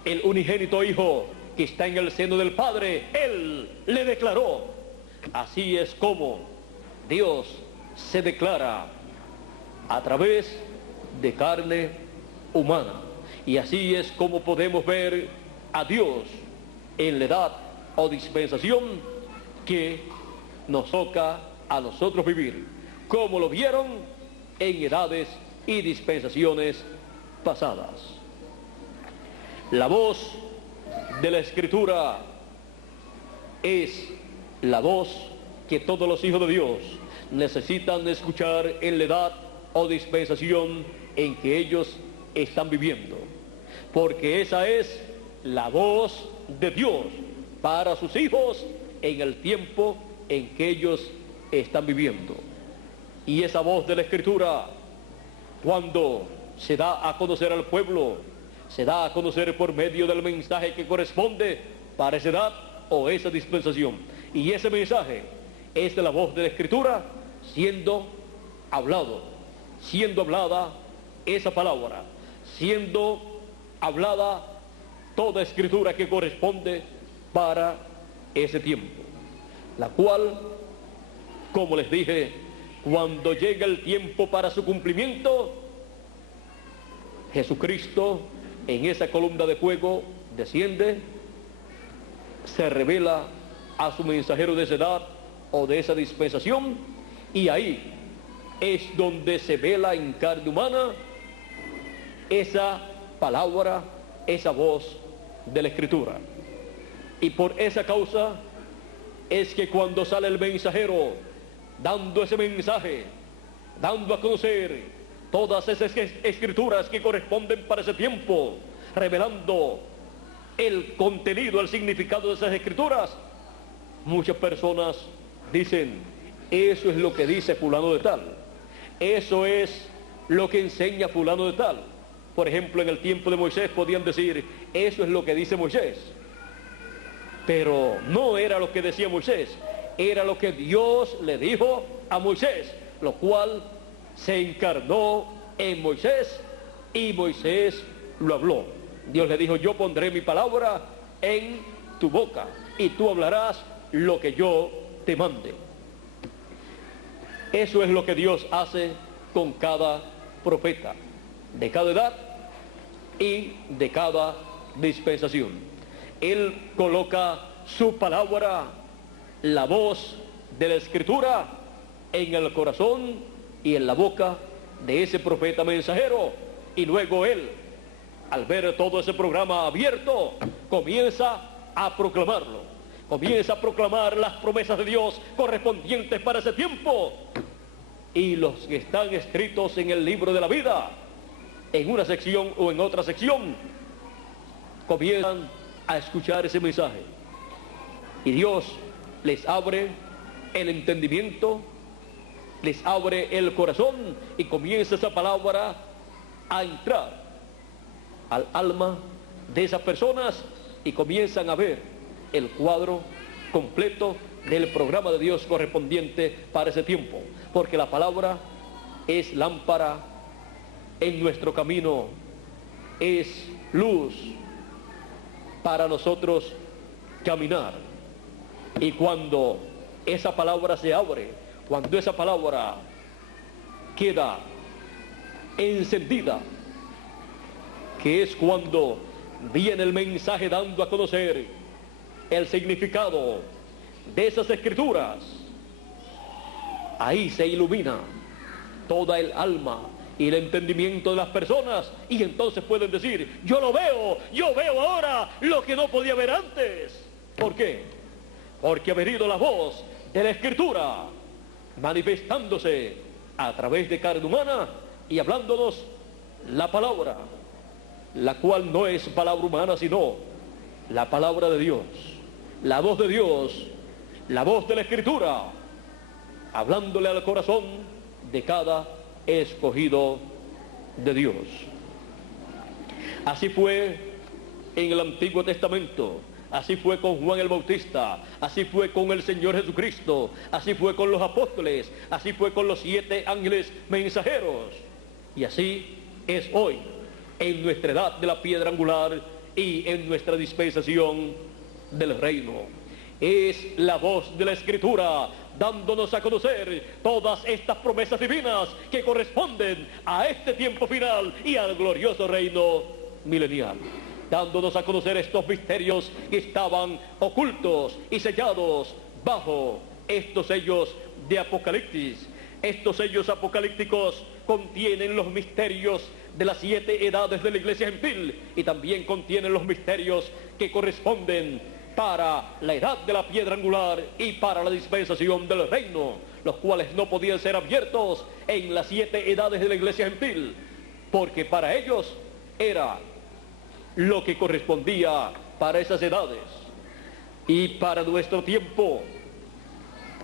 El unigénito Hijo que está en el seno del Padre, Él le declaró. Así es como Dios se declara a través de carne humana. Y así es como podemos ver a Dios en la edad o dispensación que nos toca a nosotros vivir, como lo vieron en edades y dispensaciones pasadas. La voz de la Escritura es la voz que todos los hijos de Dios necesitan escuchar en la edad o dispensación en que ellos están viviendo, porque esa es la voz de Dios para sus hijos en el tiempo en que ellos están viviendo. Y esa voz de la Escritura, cuando se da a conocer al pueblo, se da a conocer por medio del mensaje que corresponde para esa edad o esa dispensación. Y ese mensaje es de la voz de la Escritura siendo hablado, siendo hablada esa palabra, siendo hablada toda Escritura que corresponde para ese tiempo, la cual, como les dije, cuando llega el tiempo para su cumplimiento, Jesucristo en esa columna de fuego desciende, se revela a su mensajero de esa edad o de esa dispensación, y ahí es donde se vela en carne humana esa palabra, esa voz de la Escritura. Y por esa causa es que cuando sale el mensajero dando ese mensaje, dando a conocer todas esas escrituras que corresponden para ese tiempo, revelando el contenido, el significado de esas escrituras, muchas personas dicen: eso es lo que dice fulano de tal, eso es lo que enseña fulano de tal. Por ejemplo, en el tiempo de Moisés podían decir: eso es lo que dice Moisés. Pero no era lo que decía Moisés, era lo que Dios le dijo a Moisés, lo cual se encarnó en Moisés y Moisés lo habló. Dios le dijo: yo pondré mi palabra en tu boca y tú hablarás lo que yo te mande. Eso es lo que Dios hace con cada profeta, de cada edad y de cada dispensación. Él coloca su palabra, la voz de la Escritura, en el corazón y en la boca de ese profeta mensajero, y luego él, al ver todo ese programa abierto, comienza a proclamarlo, comienza a proclamar las promesas de Dios correspondientes para ese tiempo, y los que están escritos en el libro de la vida, en una sección o en otra sección, comienzan a escuchar ese mensaje, y Dios les abre el entendimiento, les abre el corazón, y comienza esa palabra a entrar al alma de esas personas, y comienzan a ver el cuadro completo del programa de Dios correspondiente para ese tiempo, porque la palabra es lámpara en nuestro camino, es luz para nosotros caminar. Y cuando esa palabra se abre, cuando esa palabra queda encendida, que es cuando viene el mensaje dando a conocer el significado de esas escrituras, ahí se ilumina toda el alma y el entendimiento de las personas, y entonces pueden decir, yo veo ahora lo que no podía ver antes. ¿Por qué? Porque ha venido la voz de la Escritura manifestándose a través de carne humana y hablándonos la palabra, la cual no es palabra humana, sino la palabra de Dios, la voz de Dios, la voz de la Escritura, hablándole al corazón de cada escogido de Dios. Así fue en el Antiguo Testamento, así fue con Juan el Bautista, así fue con el Señor Jesucristo, así fue con los apóstoles, así fue con los 7 ángeles mensajeros, y así es hoy en nuestra edad de la piedra angular y en nuestra dispensación del reino. Es la voz de la Escritura dándonos a conocer todas estas promesas divinas que corresponden a este tiempo final y al glorioso reino milenial, dándonos a conocer estos misterios que estaban ocultos y sellados bajo estos sellos de Apocalipsis. Estos sellos apocalípticos contienen los misterios de las 7 edades de la iglesia gentil y también contienen los misterios que corresponden para la edad de la piedra angular y para la dispensación del reino, los cuales no podían ser abiertos en las 7 edades de la iglesia gentil, porque para ellos era lo que correspondía para esas edades. Y para nuestro tiempo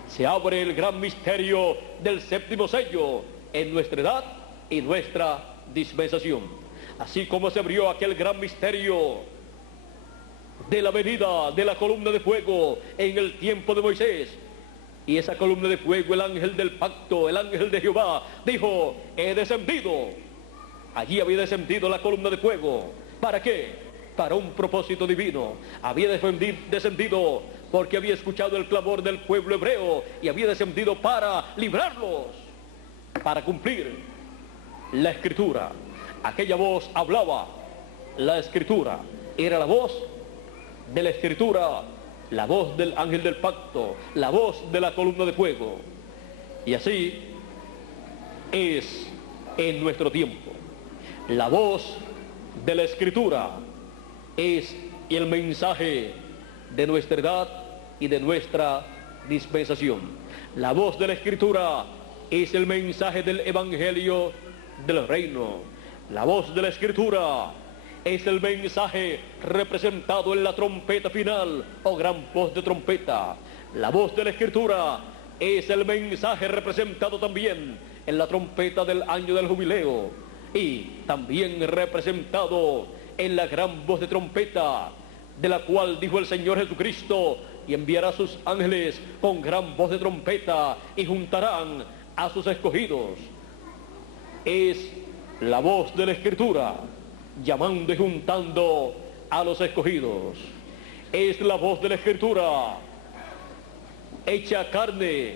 se abre el gran misterio del 7º sello en nuestra edad y nuestra dispensación, así como se abrió aquel gran misterio de la venida de la columna de fuego en el tiempo de Moisés. Y esa columna de fuego, el ángel del pacto, el ángel de Jehová, dijo, he descendido. Allí había descendido la columna de fuego. ¿Para qué? Para un propósito divino. Había descendido porque había escuchado el clamor del pueblo hebreo y había descendido para librarlos, para cumplir la Escritura. Aquella voz hablaba la Escritura, era la voz de la Escritura, la voz del ángel del pacto, la voz de la columna de fuego. Y así es en nuestro tiempo. La voz de la Escritura es el mensaje de nuestra edad y de nuestra dispensación. La voz de la Escritura es el mensaje del Evangelio del reino. La voz de la Escritura es el mensaje representado en la trompeta final o gran voz de trompeta. La voz de la Escritura es el mensaje representado también en la trompeta del año del jubileo y también representado en la gran voz de trompeta, de la cual dijo el Señor Jesucristo, y enviará a sus ángeles con gran voz de trompeta y juntarán a sus escogidos. Es la voz de la Escritura llamando y juntando a los escogidos. Es la voz de la Escritura hecha carne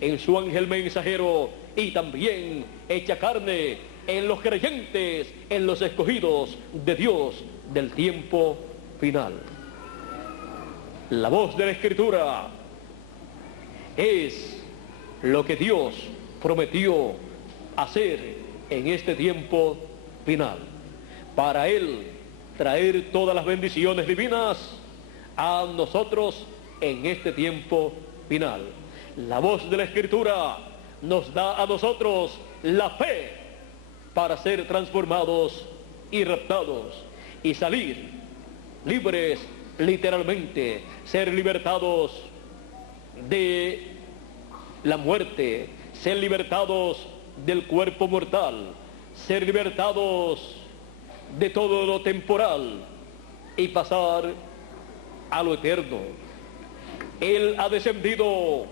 en su ángel mensajero y también hecha carne en los creyentes, en los escogidos de Dios del tiempo final. La voz de la Escritura es lo que Dios prometió hacer en este tiempo final, para Él traer todas las bendiciones divinas a nosotros en este tiempo final. La voz de la Escritura nos da a nosotros la fe para ser transformados y raptados y salir libres, literalmente, ser libertados de la muerte, ser libertados del cuerpo mortal, ser libertados de todo lo temporal y pasar a lo eterno. Él ha descendido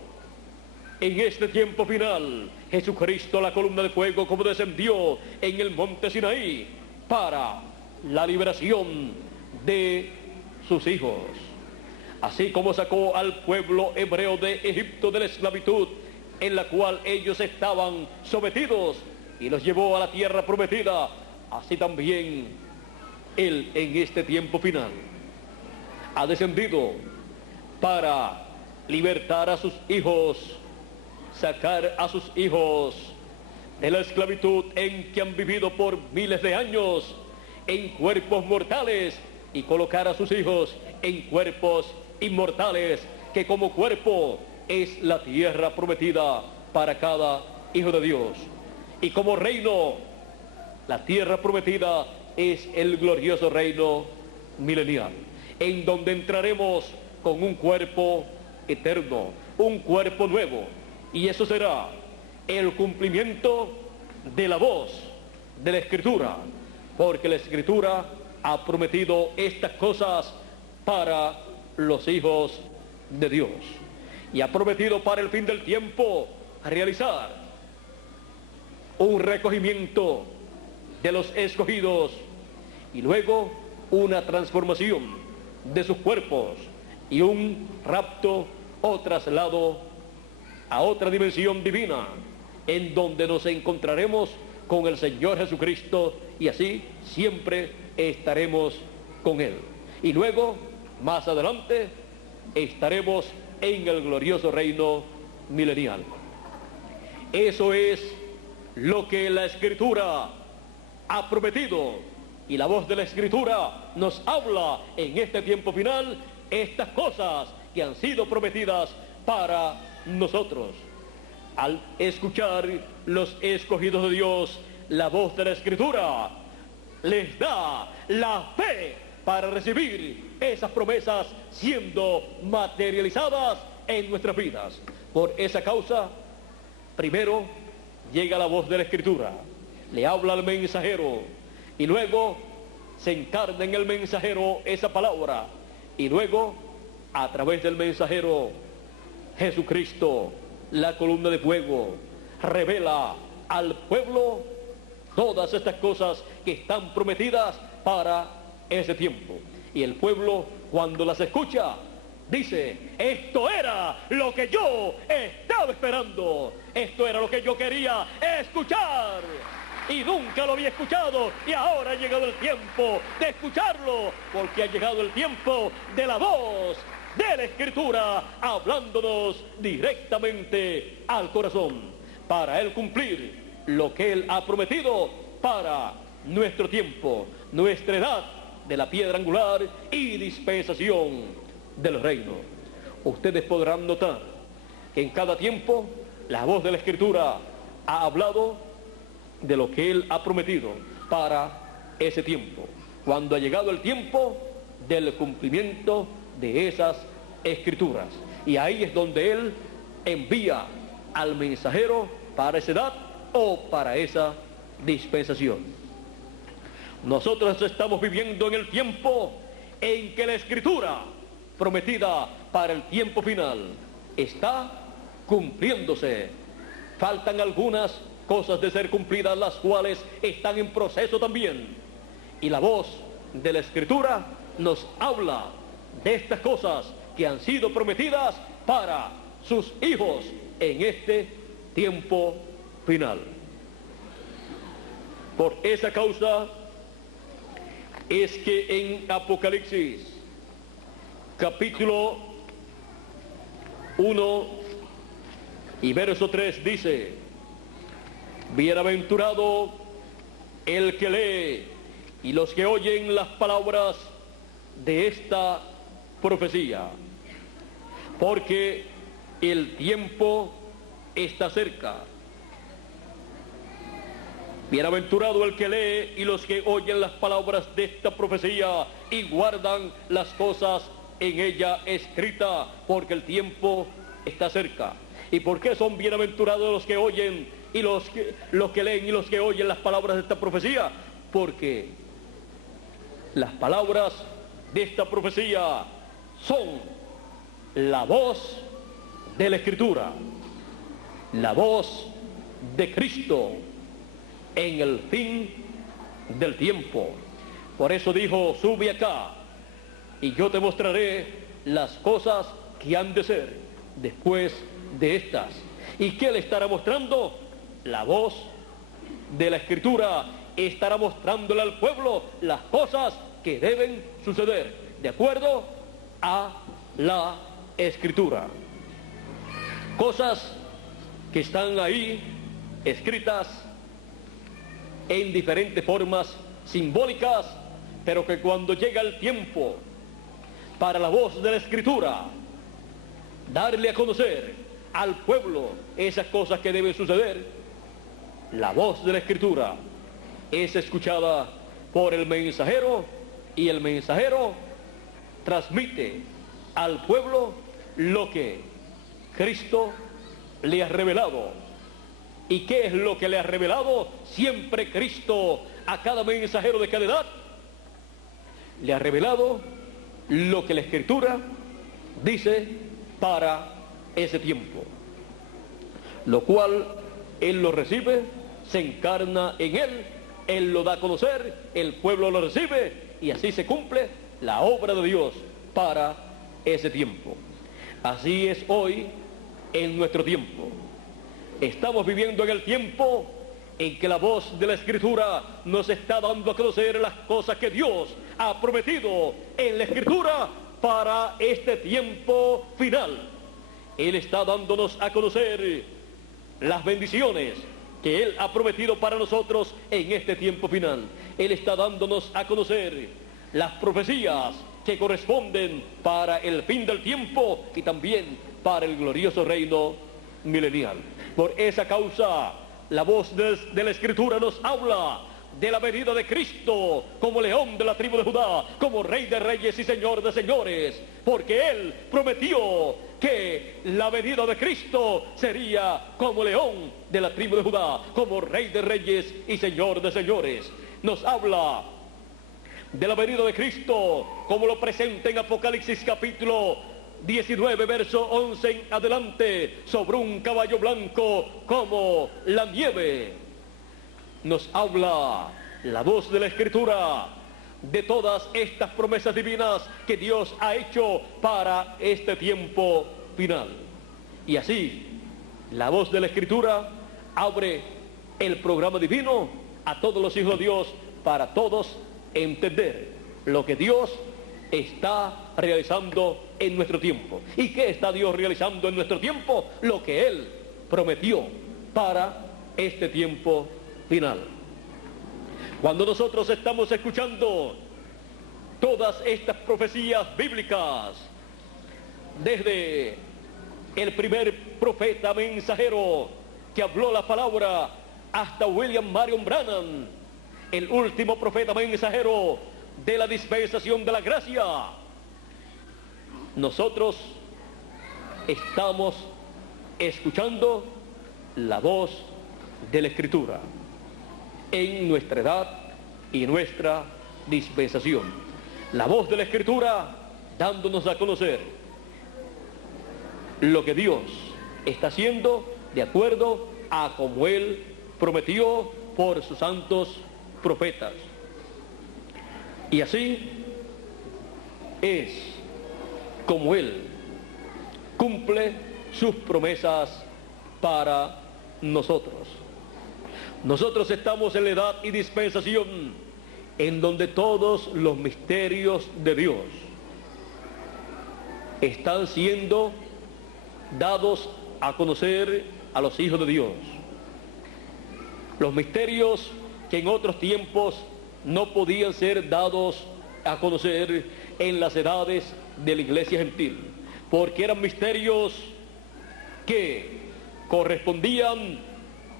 en este tiempo final, Jesucristo, la columna de fuego, como descendió en el monte Sinaí para la liberación de sus hijos. Así como sacó al pueblo hebreo de Egipto de la esclavitud en la cual ellos estaban sometidos y los llevó a la tierra prometida, así también Él en este tiempo final ha descendido para libertar a sus hijos, sacar a sus hijos de la esclavitud en que han vivido por miles de años en cuerpos mortales y colocar a sus hijos en cuerpos inmortales, que como cuerpo es la tierra prometida para cada hijo de Dios. Y como reino, la tierra prometida es el glorioso reino milenial, en donde entraremos con un cuerpo eterno, un cuerpo nuevo, y eso será el cumplimiento de la voz de la Escritura, porque la Escritura ha prometido estas cosas para los hijos de Dios, y ha prometido para el fin del tiempo realizar un recogimiento de los escogidos y luego una transformación de sus cuerpos y un rapto o traslado a otra dimensión divina, en donde nos encontraremos con el Señor Jesucristo y así siempre estaremos con Él. Y luego, más adelante, estaremos en el glorioso reino milenial. Eso es lo que la Escritura ha prometido, y la voz de la Escritura nos habla en este tiempo final estas cosas que han sido prometidas para nosotros. Al escuchar los escogidos de Dios la voz de la Escritura, les da la fe para recibir esas promesas siendo materializadas en nuestras vidas. Por esa causa, primero llega la voz de la Escritura, le habla al mensajero, y luego se encarna en el mensajero esa palabra, y luego a través del mensajero Jesucristo, la columna de fuego, revela al pueblo todas estas cosas que están prometidas para ese tiempo. Y el pueblo, cuando las escucha, dice: esto era lo que yo estaba esperando, esto era lo que yo quería escuchar y nunca lo había escuchado, y ahora ha llegado el tiempo de escucharlo, porque ha llegado el tiempo de la voz de la Escritura hablándonos directamente al corazón, para Él cumplir lo que Él ha prometido para nuestro tiempo, nuestra edad de la piedra angular y dispensación del reino. Ustedes podrán notar que en cada tiempo la voz de la Escritura ha hablado de lo que Él ha prometido para ese tiempo, cuando ha llegado el tiempo del cumplimiento de esas Escrituras. Y ahí es donde Él envía al mensajero para esa edad o para esa dispensación. Nosotros estamos viviendo en el tiempo en que la Escritura prometida para el tiempo final está cumpliéndose. Faltan algunas cosas de ser cumplidas, las cuales están en proceso también. Y la voz de la Escritura nos habla de estas cosas que han sido prometidas para sus hijos en este tiempo final. Por esa causa es que en Apocalipsis capítulo 1 y verso 3 dice: bienaventurado el que lee y los que oyen las palabras de esta profecía, porque el tiempo está cerca. Bienaventurado el que lee y los que oyen las palabras de esta profecía y guardan las cosas en ella escritas, porque el tiempo está cerca. ¿Y por qué son bienaventurados los que oyen y los que leen y los que oyen las palabras de esta profecía? Porque las palabras de esta profecía son la voz de la Escritura, la voz de Cristo en el fin del tiempo. Por eso dijo: sube acá y yo te mostraré las cosas que han de ser después de estas. ¿Y qué le estará mostrando? La voz de la Escritura estará mostrándole al pueblo las cosas que deben suceder de acuerdo a la Escritura. Cosas que están ahí escritas en diferentes formas simbólicas, pero que cuando llega el tiempo para la voz de la Escritura, darle a conocer al pueblo esas cosas que deben suceder, la voz de la Escritura es escuchada por el mensajero, y el mensajero transmite al pueblo lo que Cristo le ha revelado. ¿Y qué es lo que le ha revelado siempre Cristo a cada mensajero de cada edad? Le ha revelado lo que la Escritura dice para ese tiempo, lo cual Él lo recibe, se encarna en Él lo da a conocer, el pueblo lo recibe, y así se cumple la obra de Dios para ese tiempo. Así es hoy en nuestro tiempo. Estamos viviendo en el tiempo en que la voz de la Escritura nos está dando a conocer las cosas que Dios ha prometido en la Escritura para este tiempo final. Él está dándonos a conocer las bendiciones que Él ha prometido para nosotros en este tiempo final. Él está dándonos a conocer las profecías que corresponden para el fin del tiempo y también para el glorioso reino milenial. Por esa causa, la voz de la Escritura nos habla de la venida de Cristo como león de la tribu de Judá, como Rey de reyes y Señor de señores, porque Él prometió que la venida de Cristo sería como león de la tribu de Judá, como Rey de reyes y Señor de señores. Nos habla de la venida de Cristo como lo presenta en Apocalipsis capítulo 19, verso 11 en adelante, sobre un caballo blanco como la nieve. Nos habla la voz de la Escritura de todas estas promesas divinas que Dios ha hecho para este tiempo final. Y así, la voz de la Escritura abre el programa divino a todos los hijos de Dios, para todos entender lo que Dios está realizando en nuestro tiempo. ¿Y qué está Dios realizando en nuestro tiempo? Lo que Él prometió para este tiempo final. Cuando nosotros estamos escuchando todas estas profecías bíblicas, desde el primer profeta mensajero que habló la palabra hasta William Marion Branham, el último profeta mensajero de la dispensación de la gracia, nosotros estamos escuchando la voz de la Escritura en nuestra edad y nuestra dispensación. La voz de la Escritura dándonos a conocer lo que Dios está haciendo de acuerdo a como Él prometió por sus santos profetas. Y así es como Él cumple sus promesas para nosotros. Nosotros estamos en la edad y dispensación en donde todos los misterios de Dios están siendo dados a conocer a los hijos de Dios. Los misterios que en otros tiempos no podían ser dados a conocer en las edades de la iglesia gentil, porque eran misterios que correspondían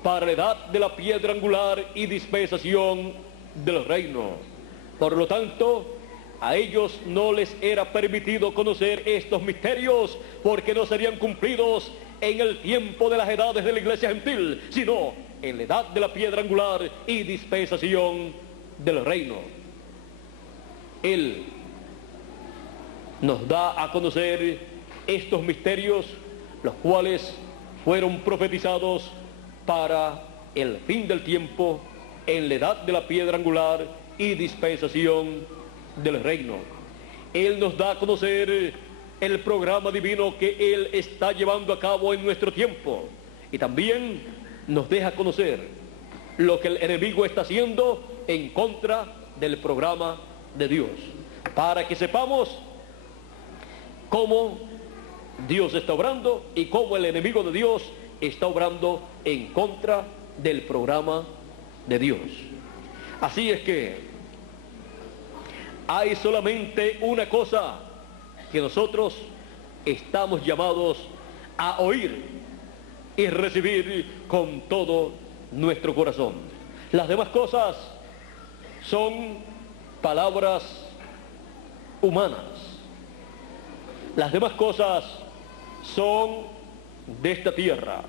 para la edad de la piedra angular y dispensación del reino. Por lo tanto, a ellos no les era permitido conocer estos misterios, porque no serían cumplidos en el tiempo de las edades de la iglesia gentil, sino en la edad de la piedra angular y dispensación del reino. Él nos da a conocer estos misterios, los cuales fueron profetizados para el fin del tiempo, en la edad de la piedra angular y dispensación del reino. Él nos da a conocer el programa divino que Él está llevando a cabo en nuestro tiempo, y también nos deja conocer lo que el enemigo está haciendo en contra del programa de Dios, para que sepamos cómo Dios está obrando y cómo el enemigo de Dios está obrando en contra del programa de Dios. Así es que hay solamente una cosa que nosotros estamos llamados a oír y recibir con todo nuestro corazón. Las demás cosas son palabras humanas. Las demás cosas son de esta tierra.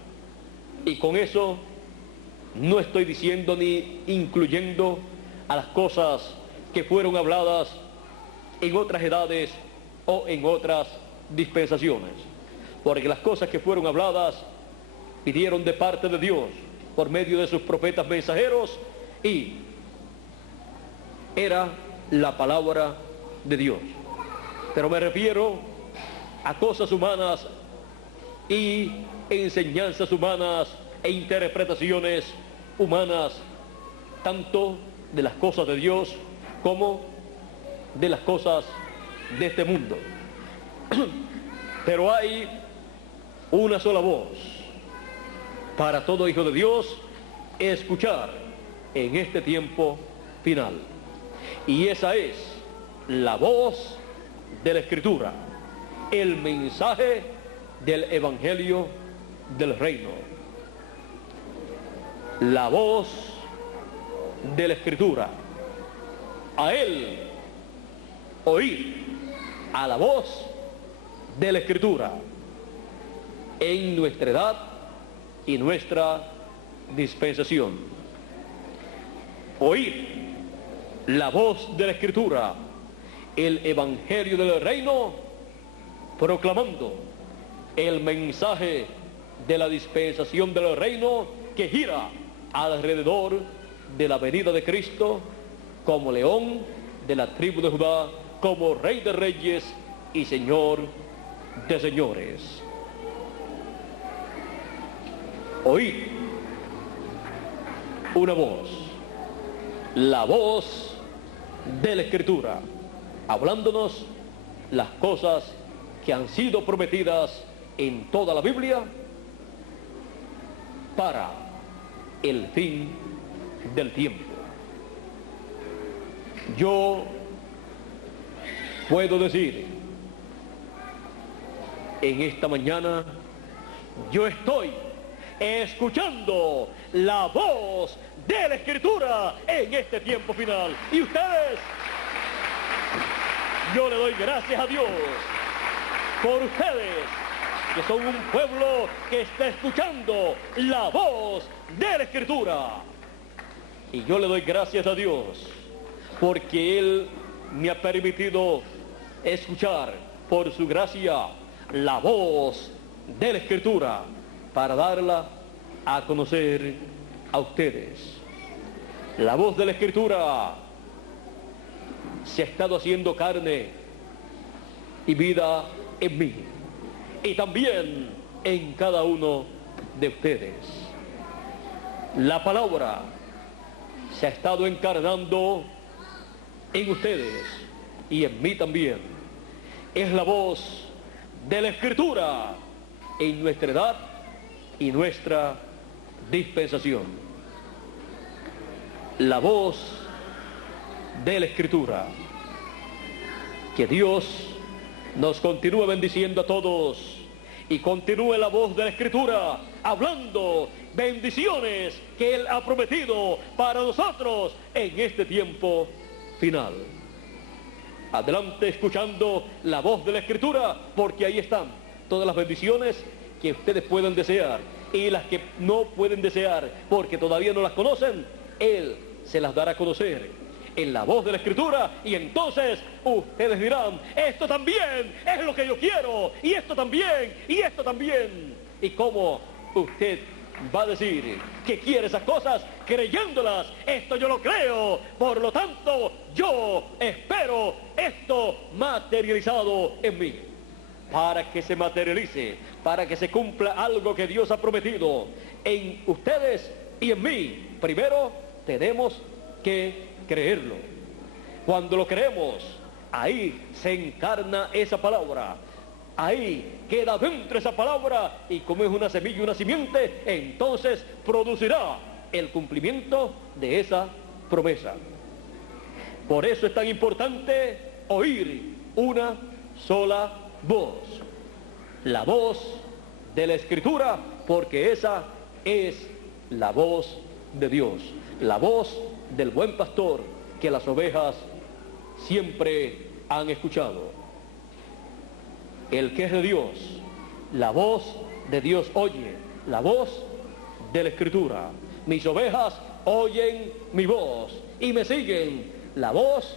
Y con eso no estoy diciendo ni incluyendo a las cosas que fueron habladas en otras edades o en otras dispensaciones. Porque las cosas que fueron habladas vinieron de parte de Dios por medio de sus profetas mensajeros y era la palabra de Dios. Pero me refiero a cosas humanas y enseñanzas humanas e interpretaciones humanas, tanto de las cosas de Dios como de las cosas de este mundo. Pero hay una sola voz para todo hijo de Dios escuchar en este tiempo final. Y esa es la voz de la Escritura, el mensaje del Evangelio del Reino. La voz de la Escritura. A él oír, a la voz de la Escritura en nuestra edad y nuestra dispensación. Oír la voz de la Escritura, el Evangelio del Reino, proclamando el mensaje de la dispensación del reino que gira alrededor de la venida de Cristo como león de la tribu de Judá, como Rey de Reyes y Señor de Señores. Oír una voz, la voz de la Escritura, hablándonos las cosas que han sido prometidas en toda la Biblia para el fin del tiempo. Yo puedo decir en esta mañana, yo estoy escuchando la voz de la Escritura en este tiempo final. Y ustedes, yo le doy gracias a Dios por ustedes, que son un pueblo que está escuchando la voz de la Escritura. Y yo le doy gracias a Dios porque Él me ha permitido escuchar por su gracia la voz de la Escritura para darla a conocer a ustedes. La voz de la Escritura se ha estado haciendo carne y vida en mí y también en cada uno de ustedes. La palabra se ha estado encarnando en ustedes y en mí también. Es la voz de la Escritura en nuestra edad y nuestra dispensación. La voz de la Escritura. Que Dios nos continúe bendiciendo a todos y continúe la voz de la Escritura hablando bendiciones que Él ha prometido para nosotros en este tiempo final. Adelante escuchando la voz de la Escritura, porque ahí están todas las bendiciones que ustedes pueden desear y las que no pueden desear porque todavía no las conocen. Él se las dará a conocer en la voz de la Escritura y entonces ustedes dirán, esto también es lo que yo quiero, y esto también, y esto también. ¿Y cómo usted va a decir que quiere esas cosas creyéndolas? Esto yo lo creo, por lo tanto yo espero esto materializado en mí. Para que se materialice, para que se cumpla algo que Dios ha prometido en ustedes y en mí, primero tenemos que creerlo. Cuando lo creemos, ahí se encarna esa palabra, ahí queda dentro esa palabra, y como es una semilla y una simiente, entonces producirá el cumplimiento de esa promesa. Por eso es tan importante oír una sola voz, la voz de la Escritura, porque esa es la voz de Dios, la voz del buen pastor que las ovejas siempre han escuchado. El que es de Dios, la voz de Dios oye, la voz de la Escritura. Mis ovejas oyen mi voz y me siguen, la voz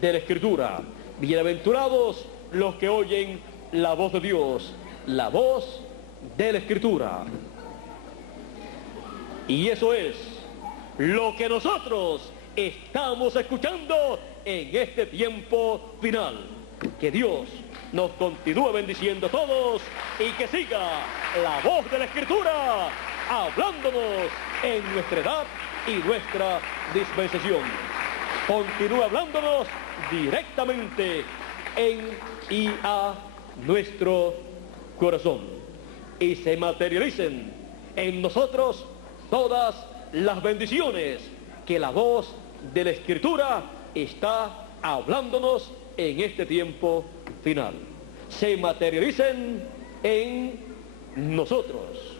de la Escritura. Bienaventurados los que oyen la voz de Dios, la voz de la Escritura. Y eso es lo que nosotros estamos escuchando en este tiempo final. Que Dios nos continúe bendiciendo a todos y que siga la voz de la Escritura hablándonos en nuestra edad y nuestra dispensación. Continúa hablándonos directamente en y a nuestro corazón y se materialicen en nosotros todas las bendiciones que la voz de la Escritura está hablándonos en este tiempo final. Se materialicen en nosotros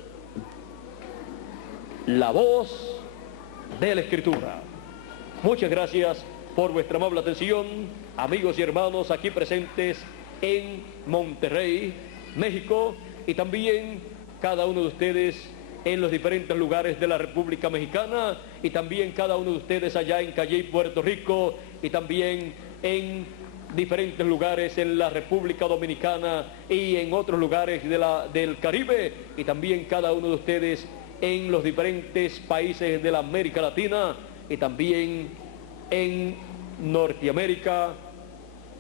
la voz de la Escritura. Muchas gracias por vuestra amable atención, amigos y hermanos aquí presentes en Monterrey, México, y también cada uno de ustedes en los diferentes lugares de la República Mexicana, y también cada uno de ustedes allá en Calley, Puerto Rico, y también en diferentes lugares en la República Dominicana y en otros lugares del Caribe, y también cada uno de ustedes en los diferentes países de la América Latina, y también en Norteamérica,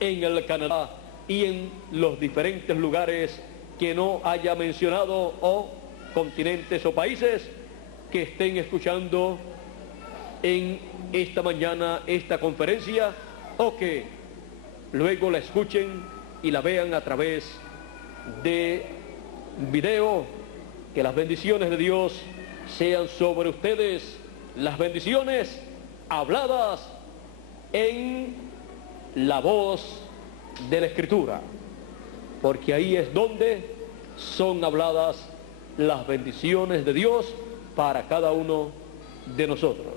en el Canadá y en los diferentes lugares que no haya mencionado, o continentes o países que estén escuchando en esta mañana esta conferencia, o que luego la escuchen y la vean a través de video. Que las bendiciones de Dios sean sobre ustedes, las bendiciones habladas en la voz de la Escritura, porque ahí es donde son habladas las bendiciones de Dios para cada uno de nosotros.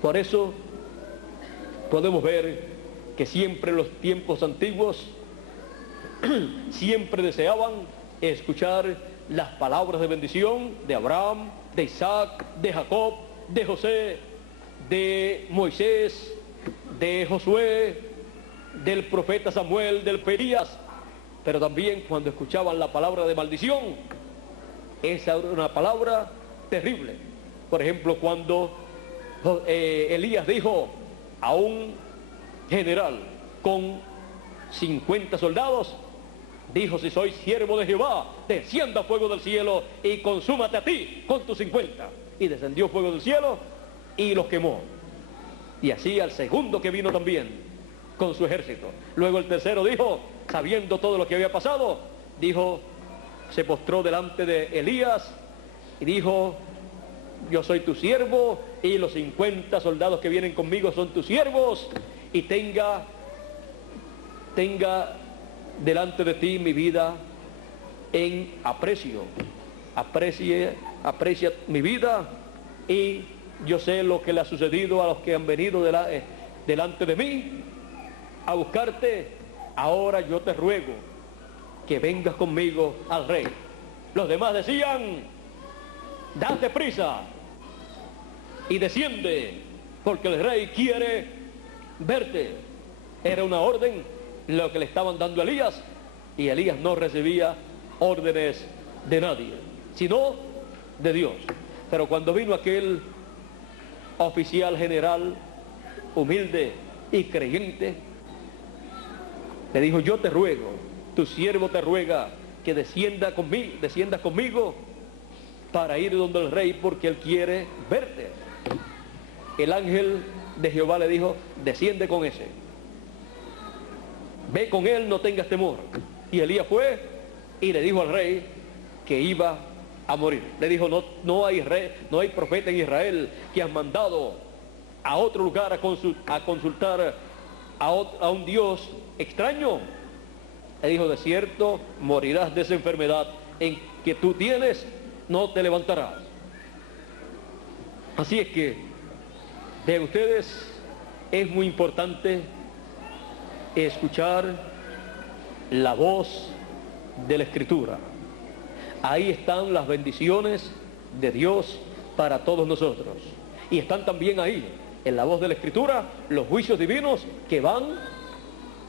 Por eso podemos ver que siempre en los tiempos antiguos siempre deseaban escuchar las palabras de bendición de Abraham, de Isaac, de Jacob, de José, de Moisés, de Josué, del profeta Samuel, del Elías. Pero también cuando escuchaban la palabra de maldición, esa era una palabra terrible. Por ejemplo, cuando Elías dijo a un general con 50 soldados, dijo: si soy siervo de Jehová, descienda fuego del cielo y consúmate a ti con tus 50. Y descendió fuego del cielo y los quemó. Y así al segundo que vino también con su ejército. Luego el tercero dijo, sabiendo todo lo que había pasado, dijo, se postró delante de Elías y dijo: yo soy tu siervo y los 50 soldados que vienen conmigo son tus siervos, y tenga delante de ti mi vida en aprecio. Aprecia mi vida, y yo sé lo que le ha sucedido a los que han venido delante de mí a buscarte. Ahora yo te ruego que vengas conmigo al rey. Los demás decían: date prisa y desciende, porque el rey quiere verte. Era una orden lo que le estaban dando a Elías, y Elías no recibía órdenes de nadie, sino de Dios. Pero cuando vino aquel oficial general humilde y creyente, le dijo: yo te ruego, tu siervo te ruega que desciendas conmigo para ir donde el rey, porque él quiere verte. El ángel de Jehová le dijo: desciende con ese, ve con él, no tengas temor. Y Elías fue y le dijo al rey que iba a morir. Le dijo, no hay profeta en Israel que has mandado a otro lugar a consultar a un Dios extraño. Le dijo, de cierto, morirás de esa enfermedad en que tú tienes, no te levantarás. Así es que, de ustedes, es muy importante escuchar la voz de la Escritura. Ahí están las bendiciones de Dios para todos nosotros. Y están también ahí, en la voz de la Escritura, los juicios divinos que van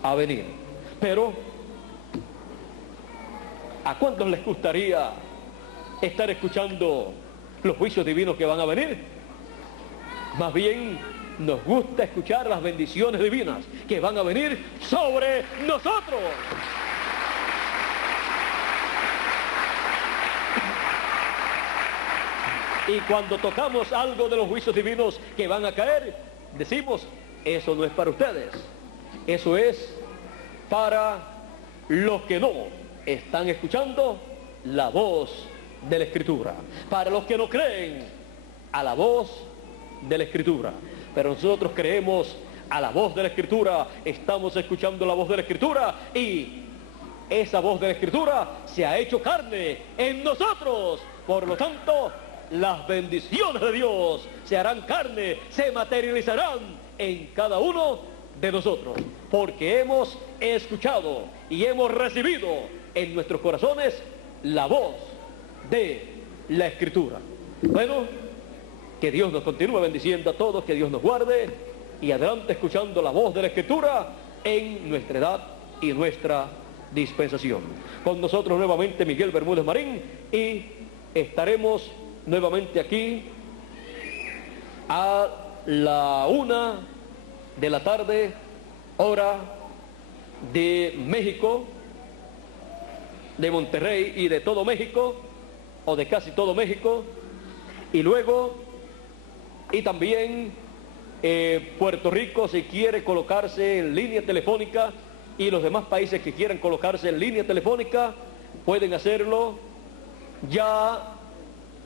a venir. Pero, ¿a cuántos les gustaría estar escuchando los juicios divinos que van a venir? Más bien, nos gusta escuchar las bendiciones divinas que van a venir sobre nosotros. Y cuando tocamos algo de los juicios divinos que van a caer, decimos, eso no es para ustedes. Eso es para los que no están escuchando la voz de la Escritura. Para los que no creen a la voz de la Escritura. Pero nosotros creemos a la voz de la Escritura, estamos escuchando la voz de la Escritura y esa voz de la Escritura se ha hecho carne en nosotros. Por lo tanto, las bendiciones de Dios se harán carne, se materializarán en cada uno de nosotros, porque hemos escuchado y hemos recibido en nuestros corazones la voz de la Escritura. Bueno, que Dios nos continúe bendiciendo a todos, que Dios nos guarde y adelante escuchando la voz de la Escritura en nuestra edad y nuestra dispensación. Con nosotros nuevamente Miguel Bermúdez Marín y estaremos nuevamente aquí a la 1 de la tarde, hora de México, de Monterrey y de todo México, o de casi todo México, y luego, y también Puerto Rico, si quiere colocarse en línea telefónica, y los demás países que quieran colocarse en línea telefónica, pueden hacerlo ya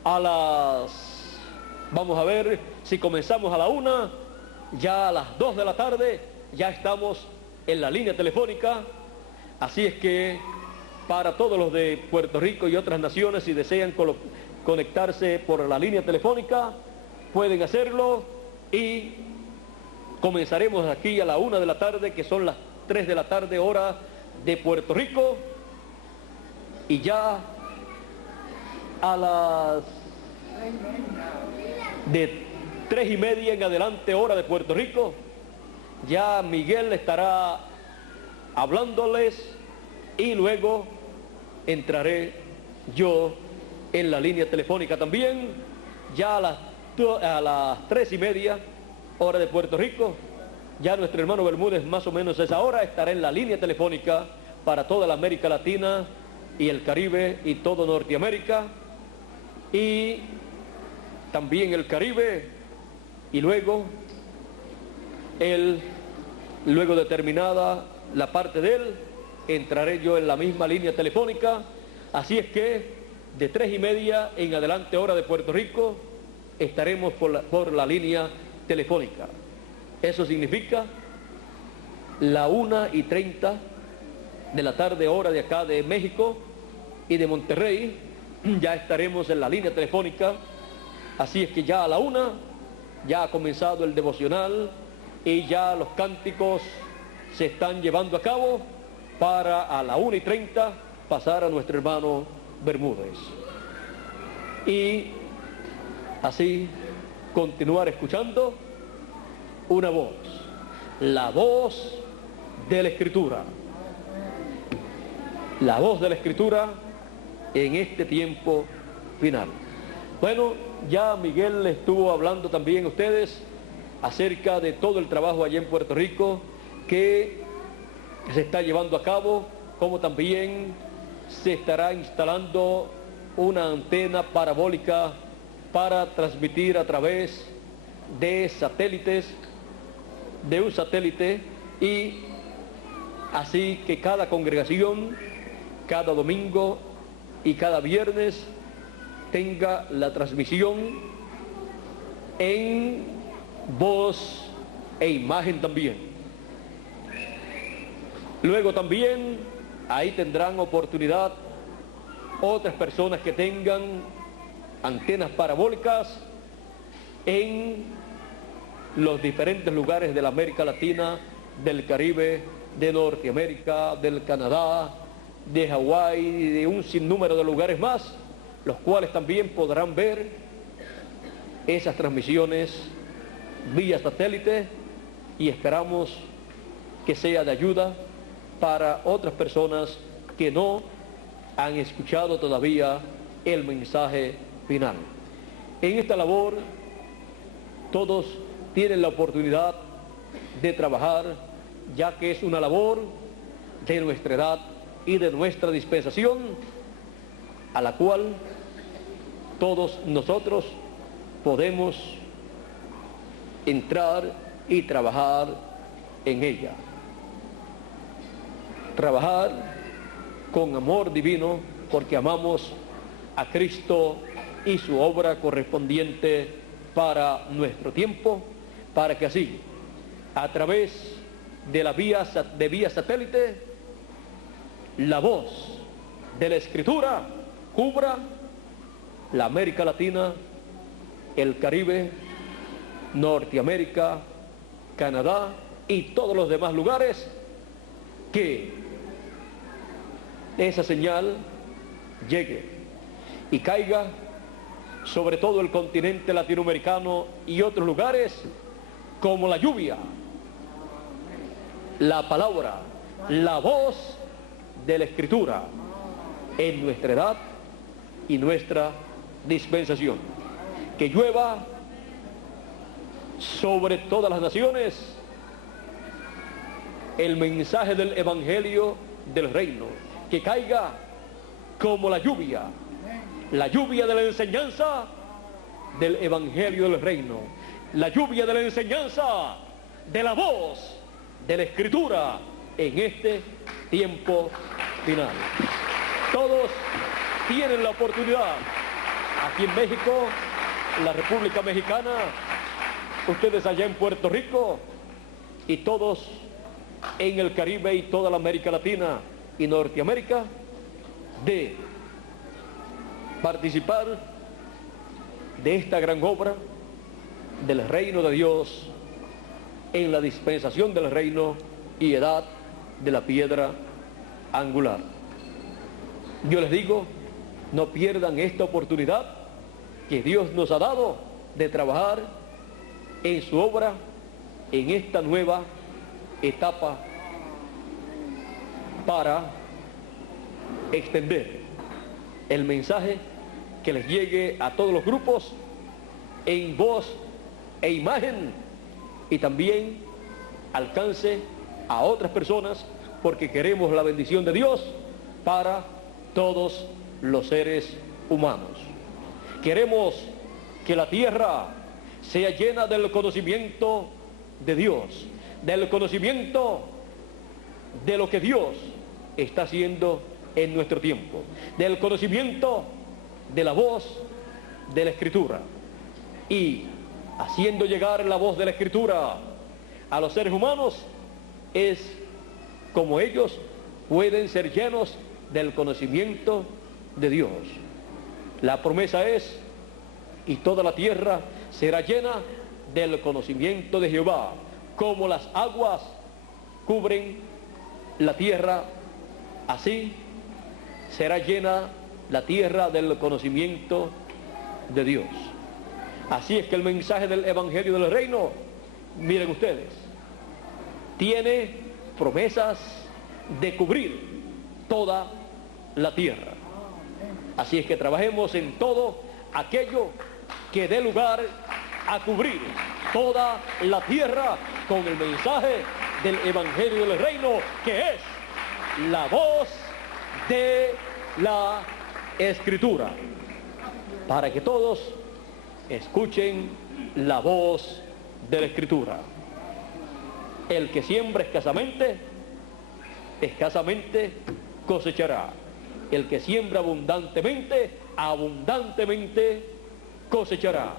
a las, vamos a ver, si comenzamos a la 1, ya a las 2 de la tarde, ya estamos en la línea telefónica. Así es que para todos los de Puerto Rico y otras naciones, si desean conectarse por la línea telefónica, pueden hacerlo y comenzaremos aquí a la 1 de la tarde, que son las 3 de la tarde, hora de Puerto Rico, y ya a las de 3:30 en adelante, hora de Puerto Rico, ya Miguel estará hablándoles y luego entraré yo en la línea telefónica también, ya a las 3:30 hora de Puerto Rico, ya nuestro hermano Bermúdez más o menos a esa hora estará en la línea telefónica para toda la América Latina y el Caribe y todo Norteamérica y también el Caribe, y luego de terminada la parte de él, entraré yo en la misma línea telefónica. Así es que de 3:30 en adelante, hora de Puerto Rico, estaremos por la línea telefónica. Eso significa la 1:30 de la tarde, hora de acá de México y de Monterrey, ya estaremos en la línea telefónica. Así es que ya a la 1 ya ha comenzado el devocional y ya los cánticos se están llevando a cabo para a la 1:30 pasar a nuestro hermano Bermúdez. Y así continuar escuchando una voz, la voz de la Escritura. La voz de la Escritura en este tiempo final. Bueno, ya Miguel le estuvo hablando también a ustedes acerca de todo el trabajo allá en Puerto Rico que se está llevando a cabo, como también se estará instalando una antena parabólica para transmitir a través de satélites, de un satélite, y así que cada congregación, cada domingo y cada viernes tenga la transmisión en voz e imagen también. Luego también ahí tendrán oportunidad otras personas que tengan antenas parabólicas en los diferentes lugares de la América Latina, del Caribe, de Norteamérica, del Canadá, de Hawái y de un sinnúmero de lugares más, los cuales también podrán ver esas transmisiones vía satélite, y esperamos que sea de ayuda para otras personas que no han escuchado todavía el mensaje final. En esta labor todos tienen la oportunidad de trabajar, ya que es una labor de nuestra edad y de nuestra dispensación, a la cual todos nosotros podemos entrar y trabajar en ella. Trabajar con amor divino, porque amamos a Cristo y su obra correspondiente para nuestro tiempo, para que así, a través de la vía satélite, la voz de la Escritura cubra la América Latina, el Caribe, Norteamérica, Canadá y todos los demás lugares, que esa señal llegue y caiga sobre todo el continente latinoamericano y otros lugares como la lluvia, la palabra, la voz de la Escritura en nuestra edad y nuestra dispensación. Que llueva sobre todas las naciones el mensaje del Evangelio del Reino, que caiga como la lluvia de la enseñanza del Evangelio del Reino, la lluvia de la enseñanza de la voz de la Escritura en este tiempo final. Todos tienen la oportunidad, aquí en México, en la República Mexicana, ustedes allá en Puerto Rico, y todos en el Caribe y toda la América Latina y Norteamérica, de participar de esta gran obra del reino de Dios en la dispensación del reino y edad de la piedra angular. Yo les digo, no pierdan esta oportunidad que Dios nos ha dado de trabajar en su obra en esta nueva etapa para extender el mensaje que les llegue a todos los grupos en voz e imagen, y también alcance a otras personas, porque queremos la bendición de Dios para todos los seres humanos. Queremos que la tierra sea llena del conocimiento de Dios, del conocimiento de lo que Dios está haciendo en nuestro tiempo, del conocimiento de la voz de la Escritura, y haciendo llegar la voz de la Escritura a los seres humanos es como ellos pueden ser llenos del conocimiento de Dios. La promesa es: y toda la tierra será llena del conocimiento de Jehová, como las aguas cubren la tierra, así será llena la tierra del conocimiento de Dios. Así es que el mensaje del Evangelio del Reino, miren ustedes, tiene promesas de cubrir toda la tierra. Así es que trabajemos en todo aquello que dé lugar a cubrir toda la tierra con el mensaje del Evangelio del Reino, que es la voz de la Escritura, para que todos escuchen la voz de la Escritura. El que siembra escasamente, escasamente cosechará. El que siembra abundantemente, abundantemente cosechará.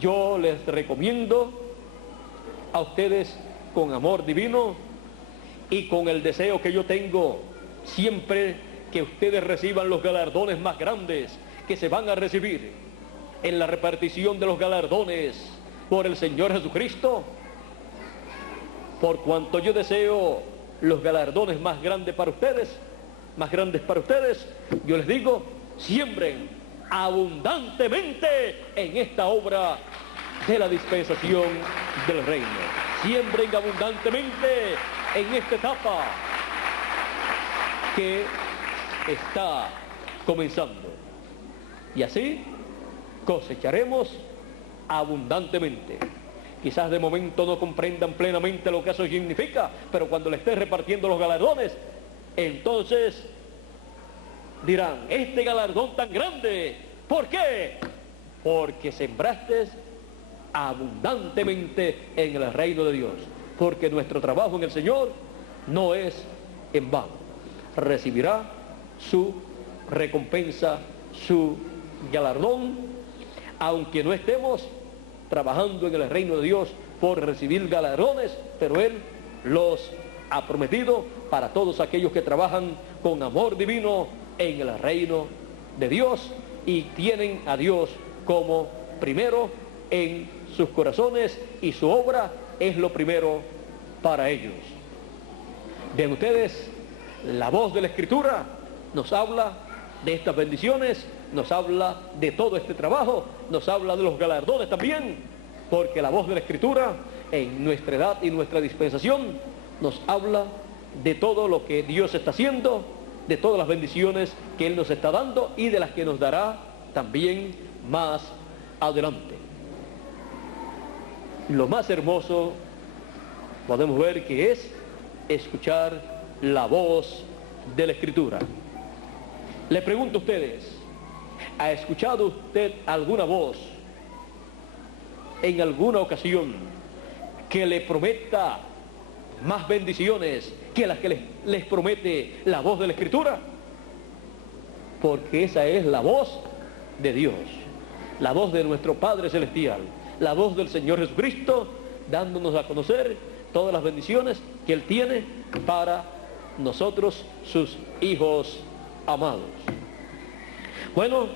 Yo les recomiendo a ustedes, con amor divino y con el deseo que yo tengo siempre, que ustedes reciban los galardones más grandes que se van a recibir en la repartición de los galardones por el Señor Jesucristo. Por cuanto yo deseo los galardones más grandes para ustedes, yo les digo, siembren abundantemente en esta obra de la dispensación del reino. Siembren abundantemente en esta etapa que está comenzando. Y así cosecharemos abundantemente. Quizás de momento no comprendan plenamente lo que eso significa, pero cuando le estés repartiendo los galardones, entonces dirán, este galardón tan grande, ¿por qué? Porque sembraste abundantemente en el reino de Dios. Porque nuestro trabajo en el Señor no es en vano. Recibirá su recompensa, su galardón, aunque no estemos trabajando en el reino de Dios por recibir galardones, pero Él los ha prometido para todos aquellos que trabajan con amor divino en el reino de Dios y tienen a Dios como primero en sus corazones, y su obra es lo primero para ellos. Ven ustedes, la voz de la Escritura nos habla de estas bendiciones, nos habla de todo este trabajo, nos habla de los galardones también, porque la voz de la Escritura en nuestra edad y nuestra dispensación nos habla de todo lo que Dios está haciendo, de todas las bendiciones que Él nos está dando y de las que nos dará también más adelante. Lo más hermoso podemos ver que es escuchar la voz de la Escritura. Le pregunto a ustedes, ¿ha escuchado usted alguna voz en alguna ocasión que le prometa más bendiciones que las que les promete la voz de la Escritura? Porque esa es la voz de Dios, la voz de nuestro Padre Celestial, la voz del Señor Jesucristo, dándonos a conocer todas las bendiciones que Él tiene para nosotros, sus hijos amados. Bueno,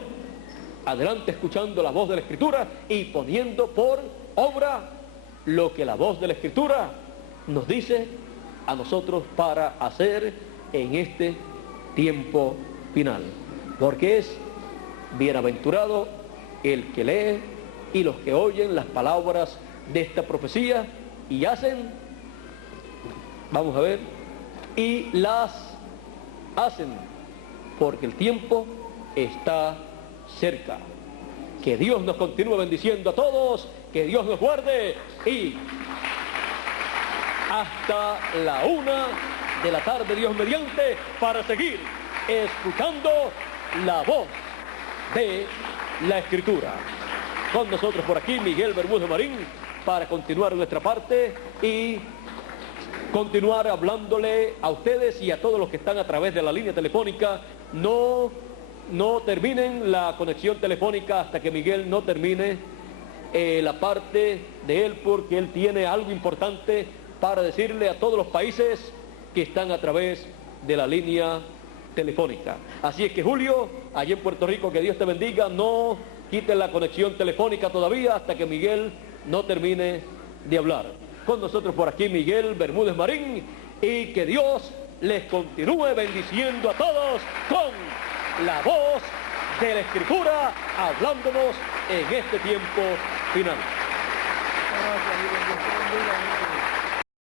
adelante escuchando la voz de la Escritura y poniendo por obra lo que la voz de la Escritura nos dice a nosotros para hacer en este tiempo final. Porque es bienaventurado el que lee y los que oyen las palabras de esta profecía y hacen, vamos a ver, y las hacen, porque el tiempo está cerca. Que Dios nos continúe bendiciendo a todos, que Dios nos guarde y hasta la 1:00 p.m, Dios mediante, para seguir escuchando la voz de la Escritura. Con nosotros por aquí Miguel Bermúdez Marín para continuar nuestra parte y continuar hablándole a ustedes y a todos los que están a través de la línea telefónica. No terminen la conexión telefónica hasta que Miguel no termine la parte de él, porque él tiene algo importante para decirle a todos los países que están a través de la línea telefónica. Así es que, Julio, allí en Puerto Rico, que Dios te bendiga. No quiten la conexión telefónica todavía hasta que Miguel no termine de hablar. Con nosotros por aquí Miguel Bermúdez Marín, y que Dios les continúe bendiciendo a todos con la voz de la Escritura, hablándonos en este tiempo final. Gracias, Dios te bendiga.